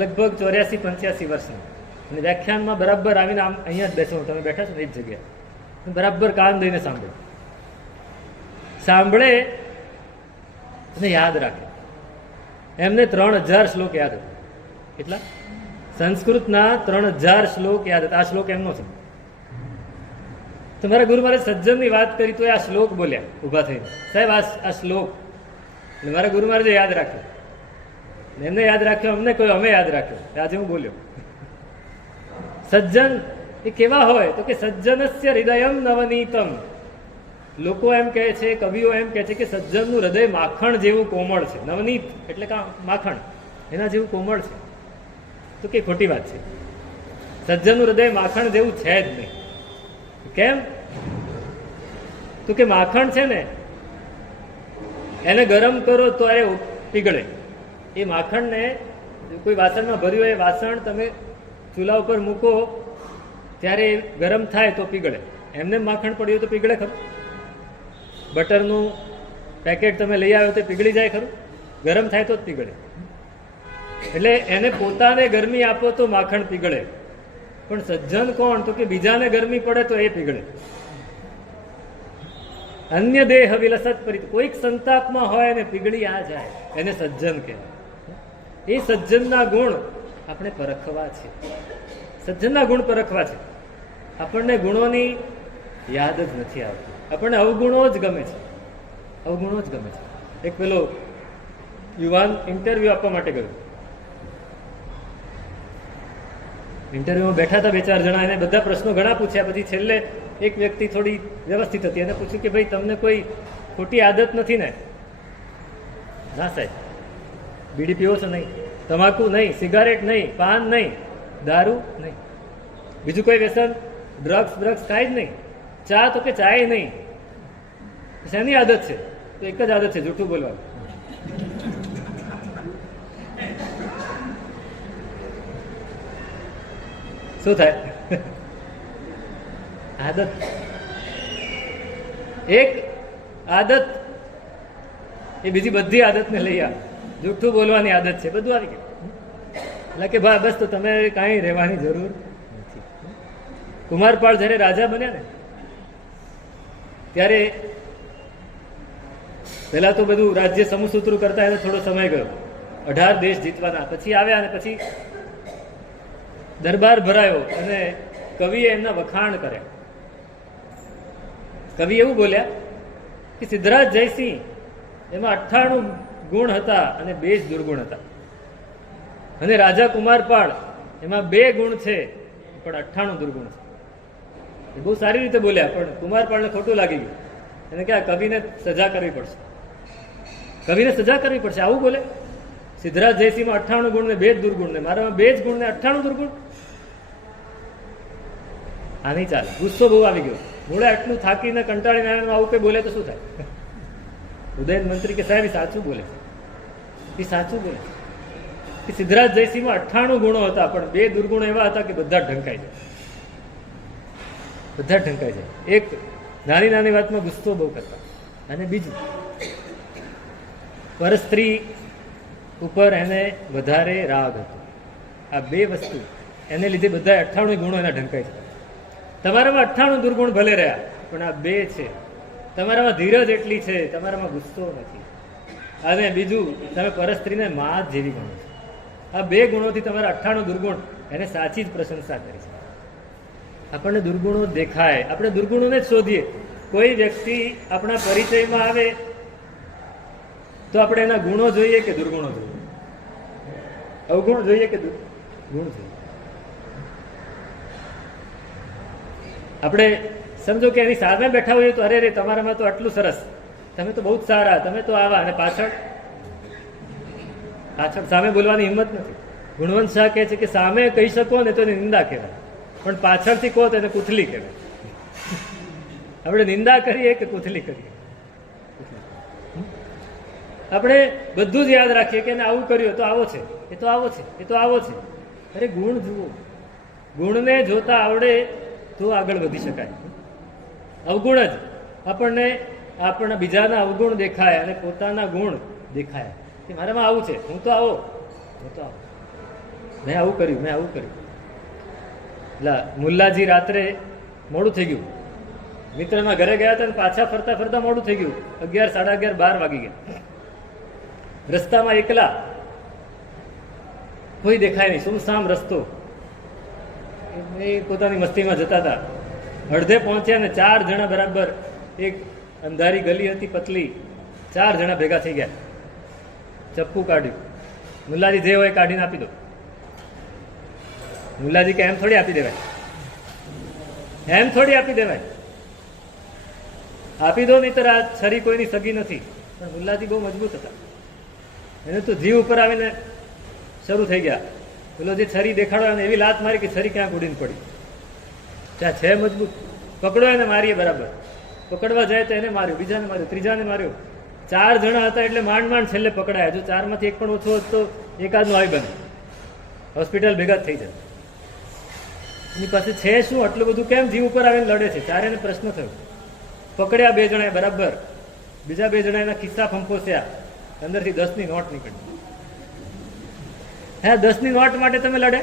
લગભગ 84-85 વર્ષની. અને વ્યાખ્યાનમાં બરાબર આવીને આમ અહીંયા જ બેસો, તમે બેઠા છો ને એ જ જગ્યાએ, બરાબર કાન દઈને સાંભળે અને યાદ રાખે. એમને 3000 શ્લોક યાદ હતા. કેટલા? સંસ્કૃતના 3000 શ્લોક યાદ હતા. આ શ્લોક એમનો છે. તમારા ગુરુ મહારાજ સજ્જનની વાત કરી તો આ શ્લોક બોલ્યા ઉભા થઈને, સાહેબ આ શ્લોક. એટલે મારા ગુરુ મહારાજે યાદ રાખ્યો, એમને યાદ રાખ્યો, અમને કહ્યું, અમે યાદ રાખ્યો. આજે હું બોલ્યો. સજ્જન એ કેવા હોય તો કે સજ્જનસ્ય હૃદયમ નવનીતમ. લોકો એમ કહે છે, કવિઓ એમ કહે છે કે સજ્જનનું હૃદય માખણ જેવું કોમળ છે. નવનીત એટલે કે માખણ, એના જેવું કોમળ છે. તો કે ખોટી વાત છે. સજ્જનનું હૃદય માખણ જેવું છે જ નહીં. કેમ? તો કે માખણ છે ને, એને ગરમ કરો તો અરે પીગળે. એ માખણને કોઈ વાસણમાં ભર્યું, એ વાસણ તમે ચૂલા ઉપર મૂકો ત્યારે ગરમ થાય તો પીગળે. એમને માખણ પડ્યું તો પીગળે ખરું? બટરનું પેકેટ તમે લઈ આવ્યો તો પીગળી જાય ખરું? ગરમ થાય તો જ પીગળે. એટલે એને પોતાને ગરમી આપો તો માખણ પીગળે. પણ સજ્જન કોણ? તો કે બીજાને ગરમી પડે તો એ પીગળે. અન્ય દેહ વિલસત પરિત, કોઈક સંતાપમાં હોય અને પીગળી આ જાય, એને સજ્જન કહેવાય. એ સજ્જનના ગુણ આપણે પરખવા છે. સજ્જનના ગુણ પરખવા છે. આપણને ગુણોની યાદ જ નથી આવતી. આપણને અવગુણો જ ગમે છે, અવગુણો જ ગમે છે. એક પેલો યુવાન ઇન્ટરવ્યુ આપવા માટે ગયો. ઇન્ટરવ્યુમાં બેઠા હતા 2-4 જણા, એને બધા પ્રશ્નો ઘણા પૂછ્યા. પછી છેલ્લે એક વ્યક્તિ થોડી વ્યવસ્થિત હતી, એને પૂછ્યું કે ભાઈ તમને કોઈ ખોટી આદત નથી ને? ના સાહેબ. બીડી પીવો છો? નહીં. તમાકુ નહીં, સિગારેટ નહીં, પાન નહીં, દારૂ નહીં, બીજું કોઈ વ્યસન, ડ્રગ્સ કાંઈ જ નહીં. ચા? તો કે ચાય નહીં. શેની આદત છે? તો એક જ આદત છે, જૂઠું બોલવાનું. શું થાય? આદત. એક આદત એ બીજી બધી આદતને લઈ આવે. જૂઠું બોલવાની આદત છે, બધું આવી ગયું. એટલે કે ભાઈ બસ, તો તમે કાંઈ રહેવાની જરૂર નથી. કુમારપાળ જ્યારે રાજા બન્યા ને ત્યારે પહેલા તો બધું રાજ્ય સમૂહસૂત્રું કરતા એને થોડો સમય ગયો. 18 દેશ જીતવાના. પછી આવ્યા અને પછી દરબાર ભરાયો અને કવિએ એમના વખાણ કર્યા. કવિ એવું બોલ્યા કે સિદ્ધરાજ જયસિંહ એમાં 98 ગુણ હતા અને 2 જ દુર્ગુણ હતા. અને રાજા કુમારપાળ એમાં 2 ગુણ છે પણ 98 દુર્ગુણ છે. એ બહુ સારી રીતે બોલ્યા, પણ કુમારપાળને ખોટું લાગી ગયું. એને કે આ કવિને સજા કરવી પડશે, કવિને સજા કરવી પડશે, આવું બોલે. સિદ્ધરાજ જયસિંહમાં 98 ગુણ ને 2 જ દુર્ગુણ, ને મારામાં 2 જ ગુણ ને 98 દુર્ગુણ. આ નહીં ચાલે. ગુસ્સો બહુ આવી ગયો. મૂળે આટલું થાકીને કંટાળીને આવું કઈ બોલે તો શું થાય? ઉદયન મંત્રી કે સાહેબ એ સાચું બોલે, એ સાચું બોલે. કે સિદ્ધરાજ જયસિંહમાં 98 ગુણો હતા પણ 2 દુર્ગુણો એવા હતા કે બધા ઢંકાઈ જાય, બધા ઢંકાઈ જાય. એક નાની નાની વાતમાં ગુસ્સો બહુ કરતા. અને બીજું, પરસ્ત્રી ઉપર એને વધારે રાગ હતો. આ 2 વસ્તુ એને લીધે બધા 98 ગુણો એના ઢંકાઈ જાય. તમારામાં 98 દુર્ગુણ ભલે રહ્યા પણ આ 2 છે. તમારામાં ધીરજ એટલી છે, તમારામાં ગુસ્સો નથી. અને બીજું, તમે પરસ્ત્રીને માં જેવી ગણો છો. આ 2 ગુણોથી તમારા 98 દુર્ગુણ એને સાચી જ પ્રશંસા કરી છે. આપણને દુર્ગુણો દેખાય, આપણે દુર્ગુણોને જ શોધીએ. કોઈ વ્યક્તિ આપણા પરિચયમાં આવે તો આપણે એના ગુણો જોઈએ કે દુર્ગુણો જોઈએ? અવગુણ જોઈએ કે ગુણ જોઈએ? આપણે સમજો કે એની સામે બેઠા હોઈએ તો અરે રે તમારામાં તો આટલું સરસ, તમે તો બહુ જ સારા, તમે તો આવા. અને પાછળ સામે બોલવાની હિંમત નથી. ગુણવંત શાહ કહે છે કે સામે કહી શકો ને તો એની નિંદા કહેવાય, પણ પાછળથી કહો તો એને કુથલી કહેવાય. આપણે નિંદા કરીએ કે કુથલી કરીએ? આપણે બધું જ યાદ રાખીએ કે એને આવું કર્યું તો આવો છે, એ તો આવો છે, એ તો આવો છે. અરે ગુણ જુઓ, ગુણને જોતા આવડે તો આગળ વધી શકાય. અવગુણ જ આપણને આપણા બીજાના અવગુણ દેખાય અને પોતાના ગુણ દેખાય કે મારામાં આવું છે, હું તો આવો, હું તો આવો, મેં આવું કર્યું, મેં આવું કર્યું. એટલે મુલ્લાજી રાત્રે મોડું થઈ ગયું, મિત્રના ઘરે ગયા હતા ને પાછા ફરતા ફરતા મોડું થઈ ગયું. 11, 11:30, 12 વાગી ગયા. રસ્તામાં એકલા, કોઈ દેખાય નહીં, સુમસામ રસ્તો. એ પોતાની મસ્તીમાં જતા હતા. અડધે પહોંચ્યા ને 4 જણા બરાબર, એક અંધારી ગલી હતી પતલી, 4 જણા ભેગા થઈ ગયા. ચપ્પુ કાઢ્યું. મુલ્લાજી જે હોય કાઢીને આપી દો. મુલ્લાજી કે એમ થોડી આપી દેવાય, એમ થોડી આપી દેવાય, આપી દો નહીં તો આ છરી કોઈની સગી નથી. પણ મુલ્લાજી બહુ મજબૂત હતા. એને તો જીવ ઉપર આવીને શરૂ થઈ ગયા. પેલો જે છરી દેખાડો એવી લાત મારી કે છરી ક્યાંક ઉડીને પડી. ત્યાં છે મજબૂત, પકડો એને મારીએ બરાબર. પકડવા જાય તો એને માર્યું, બીજાને માર્યું, ત્રીજાને માર્યું. 4 જણા હતા એટલે માંડ માંડ છેલ્લે પકડાયા. જો 4 માંથી એક પણ ઓછો હોત તો એકાદનું આવી બને, હોસ્પિટલ ભેગા જ થઈ જાય. એની પાસે છે શું, આટલું બધું કેમ જીવ ઉપર આવીને લડે છે? 4 એને પ્રશ્ન થયો. પકડ્યા 2 જણા બરાબર, બીજા 2 જણા એના ખિસ્સા ફંફોસ્યા, અંદરથી 10ની નોટ નીકળી. હે 10ની નોટ માટે તમે લડે?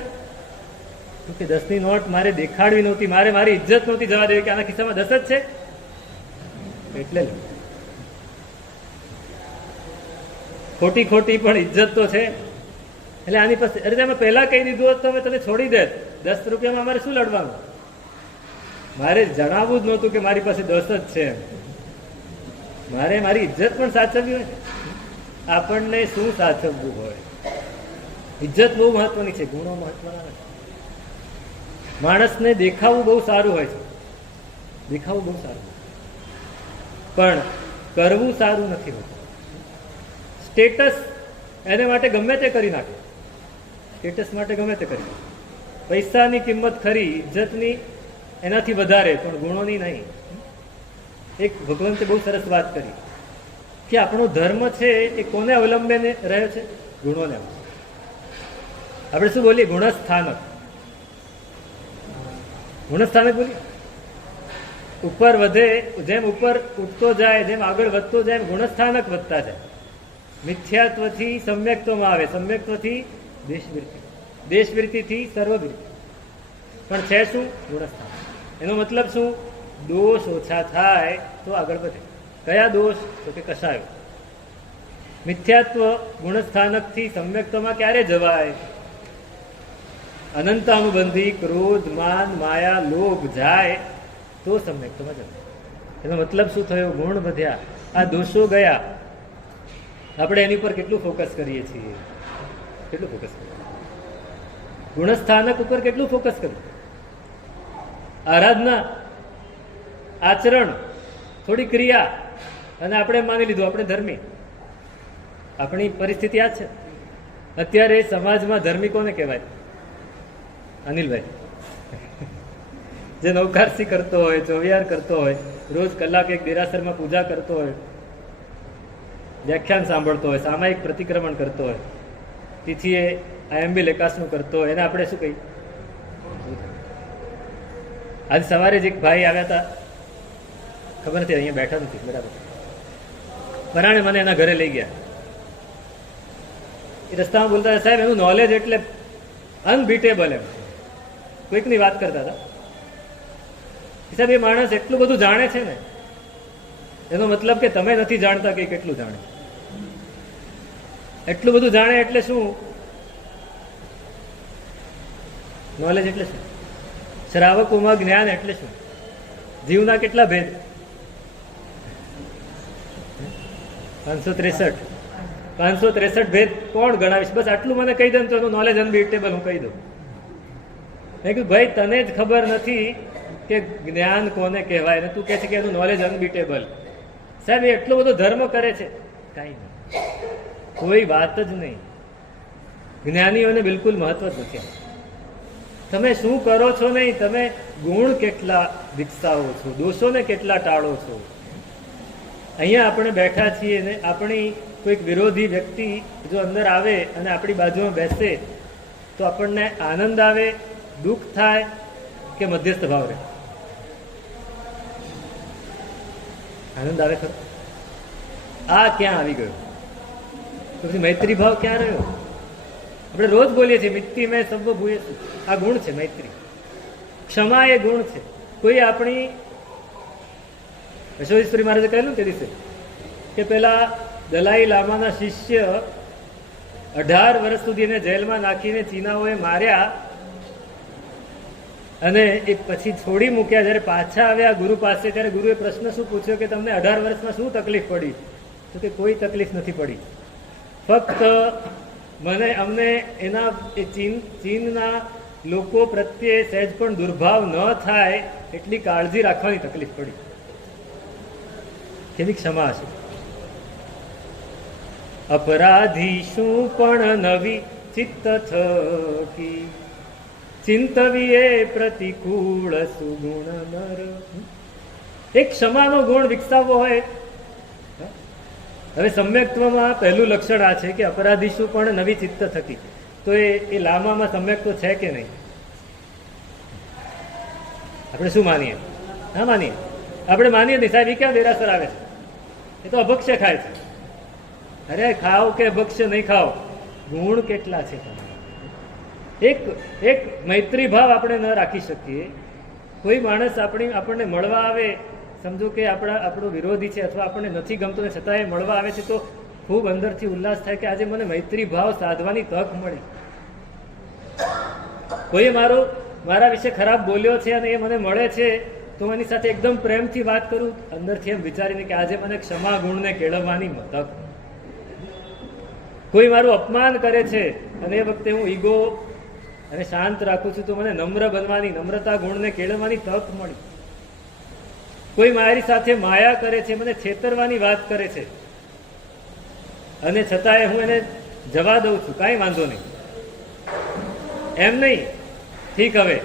કે 10ની નોટ મારે દેખાડવી નહોતી, મારે મારી ઇજ્જત નહોતી જવા દેવી કે આના ખિસ્સામાં 10 જ છે એટલે ખોટી ખોટી પણ ઇજ્જત તો છે. એટલે આની પાસે અરે તમે પહેલા કહી દીધું હોત તો અમે તને છોડી દે. 10 રૂપિયામાં અમારે શું લડવાનું? મારે જણાવવું જ નહોતું કે મારી પાસે 10 જ છે. મારે મારી ઇજ્જત પણ સાચવવી હોય. આપણને શું સાચવવું હોય? ઇજ્જત બહુ મહત્વની છે, ગુણો મહત્વના નથી. માણસને દેખાવું બહુ સારું હોય છે, દેખાવું બહુ સારું, પણ કરવું સારું નથી હોતું. સ્ટેટસ એને માટે ગમે તે કરી નાખે, સ્ટેટસ માટે ગમે તે કરી નાખે. પૈસાની કિંમત ખરી, ઇજ્જતની એનાથી વધારે, પણ ગુણોની નહીં. એક ભગવંતે બહુ સરસ વાત કરી કે આપણો ધર્મ છે એ કોને અવલંબીને રહ્યો છે? ગુણોને. આપણે શું બોલીએ? ગુણસ્થાનક. ગુણસ્થાનક બોલીએ. ઉપર વધે, જેમ ઉપર ઉઠતો જાય, જેમ આગળ વધતો જાય, ગુણસ્થાનક વધતા જાય. મિથ્યાત્વથી સમ્યક્ત્વમાં આવે, સમ્યક્ત્વથી દેશવૃત્તિ, દેશવૃત્તિથી સર્વવૃત્તિ. પણ છે શું? ગુણસ્થાન. એનો મતલબ શું? દોષ ઓછા થાય તો આગળ વધે. કયા દોષ? તો કે કશાયો. મિથ્યાત્વ ગુણસ્થાનકથી સમ્યક્ત્વમાં ક્યારે જવાય? અનંતાનુબંધી ક્રોધ, માન, માયા, લોભ જાય તો સમ્યક્ત્વમાં જવાય. એનો મતલબ શું થયો? ગુણ વધ્યા, આ દોષો ગયા. આપણે એની પર કેટલું ફોકસ કરીએ છીએ? કેટલું ફોકસ કરીએ? ગુણસ્થાનક ઉપર કેટલું ફોકસ કરીએ? આરાધના, આચરણ, થોડી ક્રિયા, અને આપણે માની લીધું આપણે ધર્મી. આપણી પરિસ્થિતિ આ છે. અત્યારે સમાજમાં ધર્મી કોને કહેવાય? અનિલભાઈ, જે નૌકારસી કરતો હોય, ચોવિહાર કરતો હોય, રોજ કલાક એક દેરાસરમાં પૂજા કરતો હોય, વ્યાખ્યાન સાંભળતો હોય, સામાયિક પ્રતિક્રમણ કરતો હોય, તિથિએ આયંબી લેકાસનું કરતો હોય, એને આપણે શું કહીએ? આજે સવારે જ એક ભાઈ આવ્યા હતા, ખબર નથી, અહીંયા બેઠા નથી, બરાબર, પરાણે મને એના ઘરે લઈ ગયા. એ રસ્તામાં બોલતા હતા, સાહેબ એનું નોલેજ એટલે અનબીટેબલ. એમ કોઈકની વાત કરતા હતા. સાહેબ એ માણસ એટલું બધું જાણે છે ને, એનો મતલબ કે તમે નથી જાણતા કે કેટલું જાણે. એટલું બધું જાણે એટલે શું? નોલેજ એટલે શું? શ્રાવકોમાં જ્ઞાન એટલે શું? જીવના કેટલા ભેદ? 563 ભેદ કોણ ગણાવીશ? બસ આટલું મને કહી દે તો એનું નોલેજ અનબીટેબલ હું કહી દઉં. મેં કીધું ભાઈ તને જ ખબર નથી કે જ્ઞાન કોને કહેવાય, ને તું કહે છે કે એનું નોલેજ અનબીટેબલ. સાહેબ એ એટલો બધો ધર્મ કરે છે, કાંઈ નહીં, કોઈ વાત જ નહીં. જ્ઞાનીઓને બિલકુલ મહત્વ જ નથી. તમે શું કરો છો નહીં, તમે ગુણ કેટલા વિકસાવો છો, દોષોને કેટલા ટાળો છો. અહીંયા આપણે બેઠા છીએ ને આપણી કોઈક વિરોધી વ્યક્તિ જો અંદર આવે અને આપણી બાજુમાં બેસે તો આપણને આનંદ આવે, દુઃખ થાય કે મધ્યસ્થ ભાવ રહે? આનંદ આવે ખરો? આ ક્યાં આવી ગયો? તો પછી મૈત્રી ભાવ ક્યાં રહ્યો? આપણે રોજ બોલીએ છીએ મિત્તી મેં સબ ભૂએ. આ ગુણ છે મૈત્રી. ક્ષમા એ ગુણ છે. કોઈ આપણી યશોધેશ્વરી મહારાજે કહેલું તે દિવસે કે પેલા દલાઈ લામાના શિષ્ય 18 વર્ષ સુધી એને જેલમાં નાખીને ચીનાઓએ માર્યા અને એ પછી છોડી મૂક્યા. જયારે પાછા આવ્યા ગુરુ પાસે ત્યારે ગુરુએ પ્રશ્ન શું પૂછ્યો કે તમને 18 વર્ષમાં શું તકલીફ પડી? તો કે કોઈ તકલીફ નથી પડી, ફક્ત અમને એના ચીનના લોકો પ્રત્યે સહેજ પણ દુર્ભાવ ન થાય એટલી કાળજી રાખવાની તકલીફ પડી. કેવી ક્ષમા છે! અપરાધી શું પણ નવી ચિત્ત થકી ચિંતવીએ પ્રતિકૂળ સુગુણ નર. એક ક્ષમાનો ગુણ વિકસાવવો હોય. હવે સમ્યક્ત્વમાં પહેલું લક્ષણ આ છે કે અપરાધી શું પણ નવી ચિત્ત થકી. તો એ લામામાં સમ્યક્ત્વ છે કે નહીં? આપણે શું માનીએ? હા માનીએ. આપણે માનીએ નહીં સાહેબ એ ક્યાં દેરાસર આવે છે, એ તો અભક્ષ્ય ખાય છે. અરે ખાઓ કે ભક્ષ્ય નહીં ખાઓ, ગુણ કેટલા છે તમારા. એક મૈત્રી ભાવ આપણે ન રાખી શકીએ. કોઈ માણસ આપણને મળવા આવે, સમજો કે આપણો વિરોધી છે અથવા આપણને નથી ગમતો ને છતાં એ મળવા આવે છે, તો ખૂબ અંદરથી ઉલ્લાસ થાય કે આજે મને મૈત્રી ભાવ સાધવાની તક મળી. કોઈ મારા વિશે ખરાબ બોલ્યો છે અને એ મને મળે છે તો એની સાથે એકદમ પ્રેમથી વાત કરું, અંદરથી એમ વિચારીને કે આજે મને ક્ષમા ગુણને કેળવવાની તક. કોઈ મારું અપમાન કરે છે અને એ વખતે હું ઈગો અને શાંત રાખું છું તો મને નમ્ર બનવાની, નમ્રતા ગુણને કેળવવાની તક મળી. કોઈ મારી સાથે માયા કરે છે, મને છેતરવાની વાત કરે છે અને છતાંય હું એને જવા દઉં છું, કાંઈ વાંધો નહીં, એમ નહીં, ઠીક હવે,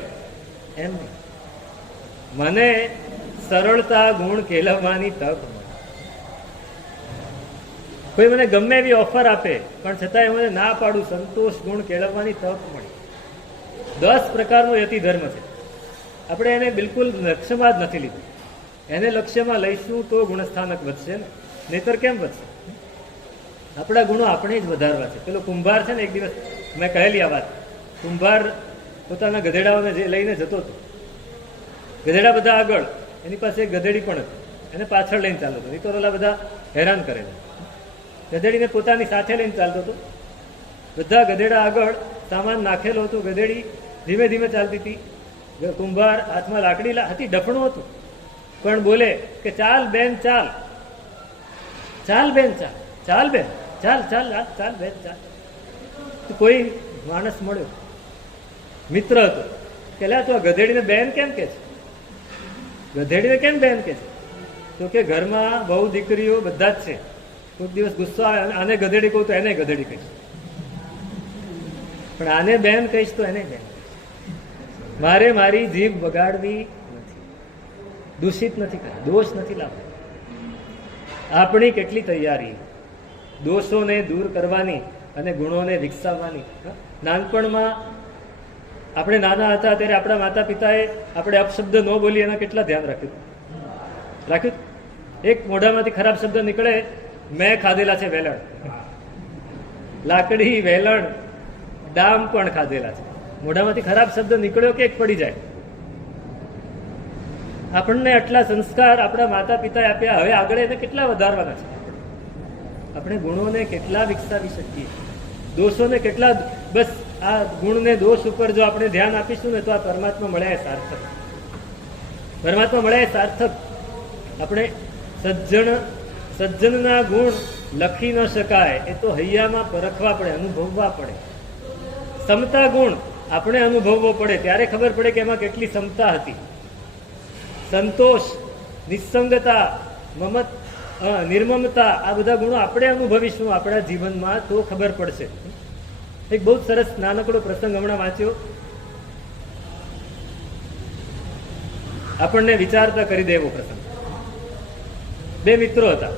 એમ નહીં. મને સરળતા ગુણ કેળવવાની તક મળે. કોઈ મને ગમે એવી ઓફર આપે પણ છતાંય હું એને ના પાડું, સંતોષ ગુણ કેળવવાની તક મળી. 10 પ્રકારનો યતિ ધર્મ છે. આપણે એને બિલકુલ લક્ષ્યમાં જ નથી લીધું. એને લક્ષ્યમાં લઈશું તો ગુણસ્થાનક વધશે ને, નહીતર કેમ વધશે? આપણા ગુણો આપણે જ વધારવા છે. પેલો કુંભાર છે ને, એક દિવસ મેં કહેલી આ વાત, કુંભાર પોતાના ગધેડાઓને લઈને જતો હતો. ગધેડા બધા આગળ, એની પાસે એક ગધેડી પણ હતી, એને પાછળ લઈને ચાલતો હતો. નહીં તો ઓલા બધા હેરાન કરે. ગધેડીને પોતાની સાથે લઈને ચાલતો હતો. બધા ગધેડા આગળ, સામાન નાખેલો હતો, ગધેડી ધીમે ધીમે ચાલતી હતી. કુંભાર હાથમાં લાકડી હતી, ડફણું હતું, પણ બોલે કે ચાલ બેન ચાલ, ચાલ બેન ચાલ, ચાલ બેન. ચાલ ચાલ ચાલ બેન ચાલ. તો કોઈ માણસ મળ્યો, મિત્ર હતો, કે લ્યા તું આ ગધેડીને બેન કેમ કે છે? ગધેડીને કેમ બેન કે છે? તો કે ઘરમાં બહુ દીકરીઓ બધા જ છે, કોઈક દિવસ ગુસ્સો આવે, આને ગધેડી કહું તો એને ગધેડી કહીશ, પણ આને બેન કહીશ તો એને બેન. મારે મારી જીભ બગાડવી નથી, દૂષિત નથી કરવી, દોષ નથી લાવવો. આપણી કેટલી તૈયારી દોષોને દૂર કરવાની અને ગુણોને વિકસાવવાની. નાનપણમાં આપણે નાના હતા ત્યારે આપણા માતા પિતાએ આપણે અપશબ્દ ન બોલી એના કેટલા ધ્યાન રાખ્યું. એક મોઢામાંથી ખરાબ શબ્દ નીકળે, મેં ખાધેલા છે વેલણ, લાકડી, વેલણ, ડામ પણ ખાધેલા છે. મોઢામાંથી ખરાબ શબ્દ નીકળ્યો કે એક પડી જાય. આપણને આટલા સંસ્કાર આપણા માતા પિતાએ આપ્યા, હવે આગળ એને કેટલા વધારવાના છે? આપણે ગુણોને કેટલા વિકસાવી શકીએ, દોષોને કેટલા. બસ આ ગુણને દોષ ઉપર જો આપણે ધ્યાન આપીશું ને તો આ પરમાત્મા મળ્યા સાર્થક. પરમાત્મા મળ્યા સાર્થક. આપણે સજ્જનના ગુણ લખી ન શકાય, એ તો હૈયામાં પરખવા પડે, અનુભવવા પડે. સમતા ગુણ આપણે અનુભવવો પડે, ત્યારે ખબર પડે કે એમાં કેટલી સમતા હતી. સંતોષ, નિસંગતા, નિર્મમતા, આ બધા ગુણો આપણે અનુભવીશું આપણા જીવનમાં તો ખબર પડશે. એક બહુ સરસ નાનકડો પ્રસંગ હમણાં વાંચ્યો, આપણને વિચારતા કરી દે એવો પ્રસંગ. બે મિત્રો હતા,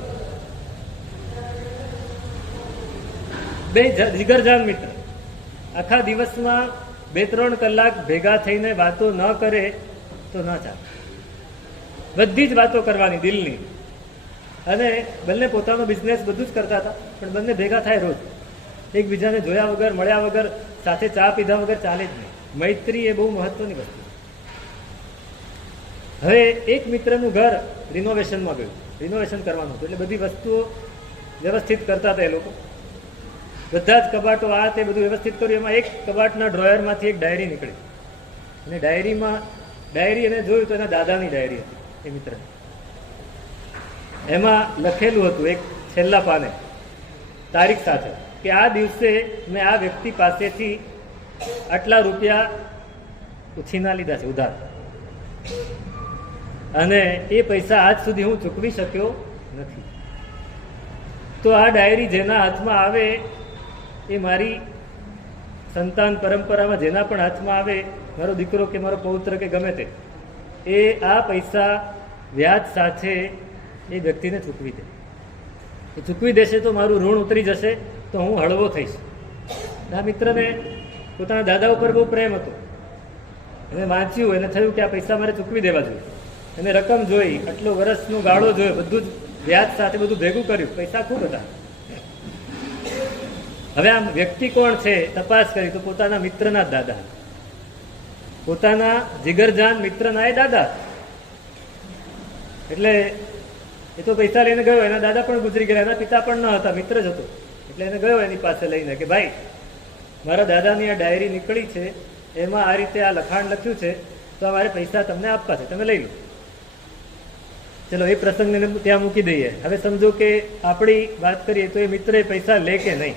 બે જીગરજાન મિત્ર. આખા દિવસમાં 2-3 કલાક ભેગા થઈને વાતો ન કરે તો ન ચાલે. બધી જ વાતો કરવાની દિલની. અને બંને પોતાનો બિઝનેસ બધું જ કરતા હતા, પણ બંને ભેગા થાય રોજ. એકબીજાને જોયા વગર, મળ્યા વગર, સાથે ચા પીધા વગર ચાલે જ નહીં. મૈત્રી એ બહુ મહત્વની વસ્તુ. હવે એક મિત્રનું ઘર રિનોવેશનમાં ગયું, રિનોવેશન કરવાનું હતું, એટલે બધી વસ્તુઓ વ્યવસ્થિત કરતા હતા એ લોકો. બધા જ કબાટો આ તે બધું વ્યવસ્થિત કર્યું. એમાં એક કબાટના ડ્રોયરમાંથી એક ડાયરી નીકળી, અને ડાયરી એને જોયું તો એના દાદાની ડાયરી હતી એ મિત્ર. એમાં લખેલું હતું એક છેલ્લા પાને તારીખ સાથે કે આ દિવસે મેં આ વ્યક્તિ પાસેથી આટલા રૂપિયા ઉછીના લીધા છે ઉધાર, અને એ પૈસા આજ સુધી હું ચૂકવી શક્યો નથી. તો આ ડાયરી જેના હાથમાં આવે, એ મારી સંતાન પરંપરામાં જેના પણ હાથમાં આવે, મારો દીકરો કે મારો પૌત્ર કે ગમે તે, એ આ પૈસા વ્યાજ સાથે એ વ્યક્તિને ચૂકવી દે. એ ચૂકવી દેશે તો મારું ઋણ ઉતરી જશે, તો હું હળવો થઈશ. આ મિત્રને પોતાના દાદા ઉપર બહુ પ્રેમ હતો. એને વાંચ્યું, એને થયું કે આ પૈસા મારે ચૂકવી દેવા જોઈએ. એને રકમ જોઈ, આટલો વર્ષનો ગાળો જોયો, બધું જ વ્યાજ સાથે બધું ભેગું કર્યું, પૈસા ખૂબ હતા. હવે આ વ્યક્તિ કોણ છે તપાસ કરી તો પોતાના મિત્રના જ દાદા, પોતાના જીગરજાન મિત્રના એ દાદા. એટલે એ તો પૈસા લઈને ગયો, એના દાદા પણ ગુજરી ગયા, એના પિતા પણ ન હતા, મિત્ર જ હતો. એટલે એને ગયો એની પાસે લઈને કે ભાઈ, મારા દાદાની આ ડાયરી નીકળી છે, એમાં આ રીતે આ લખાણ લખ્યું છે, તો અમારે પૈસા તમને આપવા છે, તમે લઈ લો. ચલો એ પ્રસંગને ત્યાં મૂકી દઈએ. હવે સમજો કે આપણી વાત કરીએ તો એ મિત્ર એ પૈસા લે કે નહીં?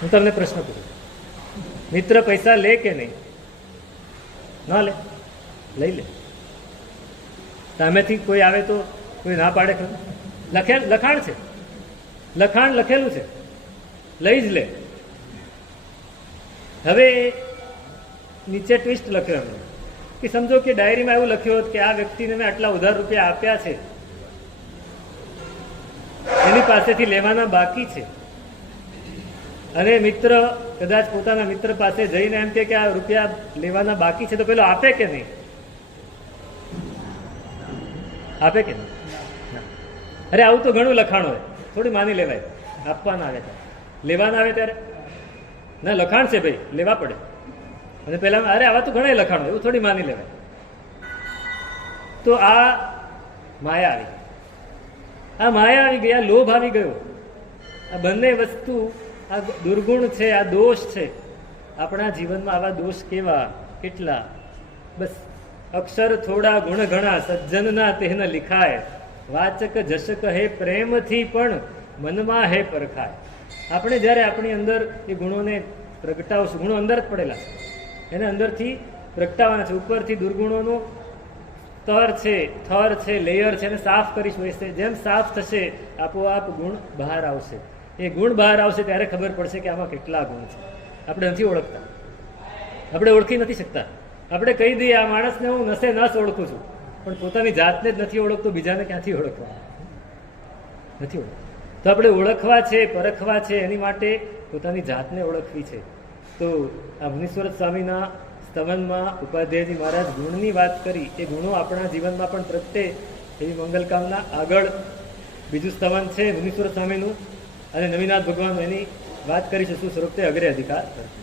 હું તમને પ્રશ્ન પૂછું, મિત્ર પૈસા લે કે નહીં? ના લે? લઈ લે. સામેથી કોઈ આવે તો કોઈ ના પાડે ખરું? લખાણ છે, લખાણ લખેલું છે, લઈ જ લે. હવે નીચે ટ્વિસ્ટ લખ્યો એમણે કે સમજો કે ડાયરીમાં એવું લખ્યું હોત કે આ વ્યક્તિને મેં આટલા ઉધાર રૂપિયા આપ્યા છે, એની પાસેથી લેવાના બાકી છે, અને મિત્ર કદાચ પોતાના મિત્ર પાસે જઈને એમ કે આ રૂપિયા લેવાના બાકી છે, તો પેલો આપે કે નહીં? આપે કે નહીં? અરે આવું તો ઘણું લખાણ હોય, થોડી માની લેવાય. આપવાના આવે ત્યારે, લેવાના આવે ત્યારે ના લખાણ છે ભાઈ, લેવા પડે. અને પેલા અરે આવા તો ઘણા લખાણ હોય, એવું થોડી માની લેવાય. તો આ માયા આવી ગઈ, આ માયા આવી ગઈ, આ લોભ આવી ગયો. આ બંને વસ્તુ, આ દુર્ગુણ છે, આ દોષ છે. આપણા જીવનમાં આવા દોષ કેવા, કેટલા! બસ અક્ષર થોડા ગુણ ઘણા, સજ્જનના તેહન લિખાય. વાચક જશ કહે પ્રેમથી પણ મનમાં હે પરખાય. આપણે જ્યારે આપણી અંદર એ ગુણોને પ્રગટાવશું, ગુણો અંદર જ પડેલા છે, એને અંદરથી પ્રગટાવવાના છે. ઉપરથી દુર્ગુણોનું સ્તર છે, થર છે, લેયર છે, એને સાફ કરીશું. એ જેમ સાફ થશે આપોઆપ ગુણ બહાર આવશે. એ ગુણ બહાર આવશે ત્યારે ખબર પડશે કે આમાં કેટલા ગુણ છે. આપણે નથી ઓળખતા, આપણે ઓળખી નથી શકતા. આપણે કહી દઈએ આ માણસને હું નસે નસ ઓળખું છું, પણ પોતાની જાતને જ નથી ઓળખતો, બીજાને ક્યાંથી ઓળખવા? નથી ઓળખતા. તો આપણે ઓળખવા છે, પરખવા છે, એની માટે પોતાની જાતને ઓળખવી છે. તો આ મુનીશ્વર સ્વામીના સ્તવનમાં ઉપાધ્યાયજી મહારાજ ગુણની વાત કરી. એ ગુણો આપણા જીવનમાં પણ પ્રગટે એવી મંગલકામના. આગળ બીજું સ્તવન છે મુનીશ્વર સ્વામીનું અને નવીનાથ ભગવાન, એની વાત કરીશું. શું સ્વરૂપ તે અગ્રે અધિકાર કરશે.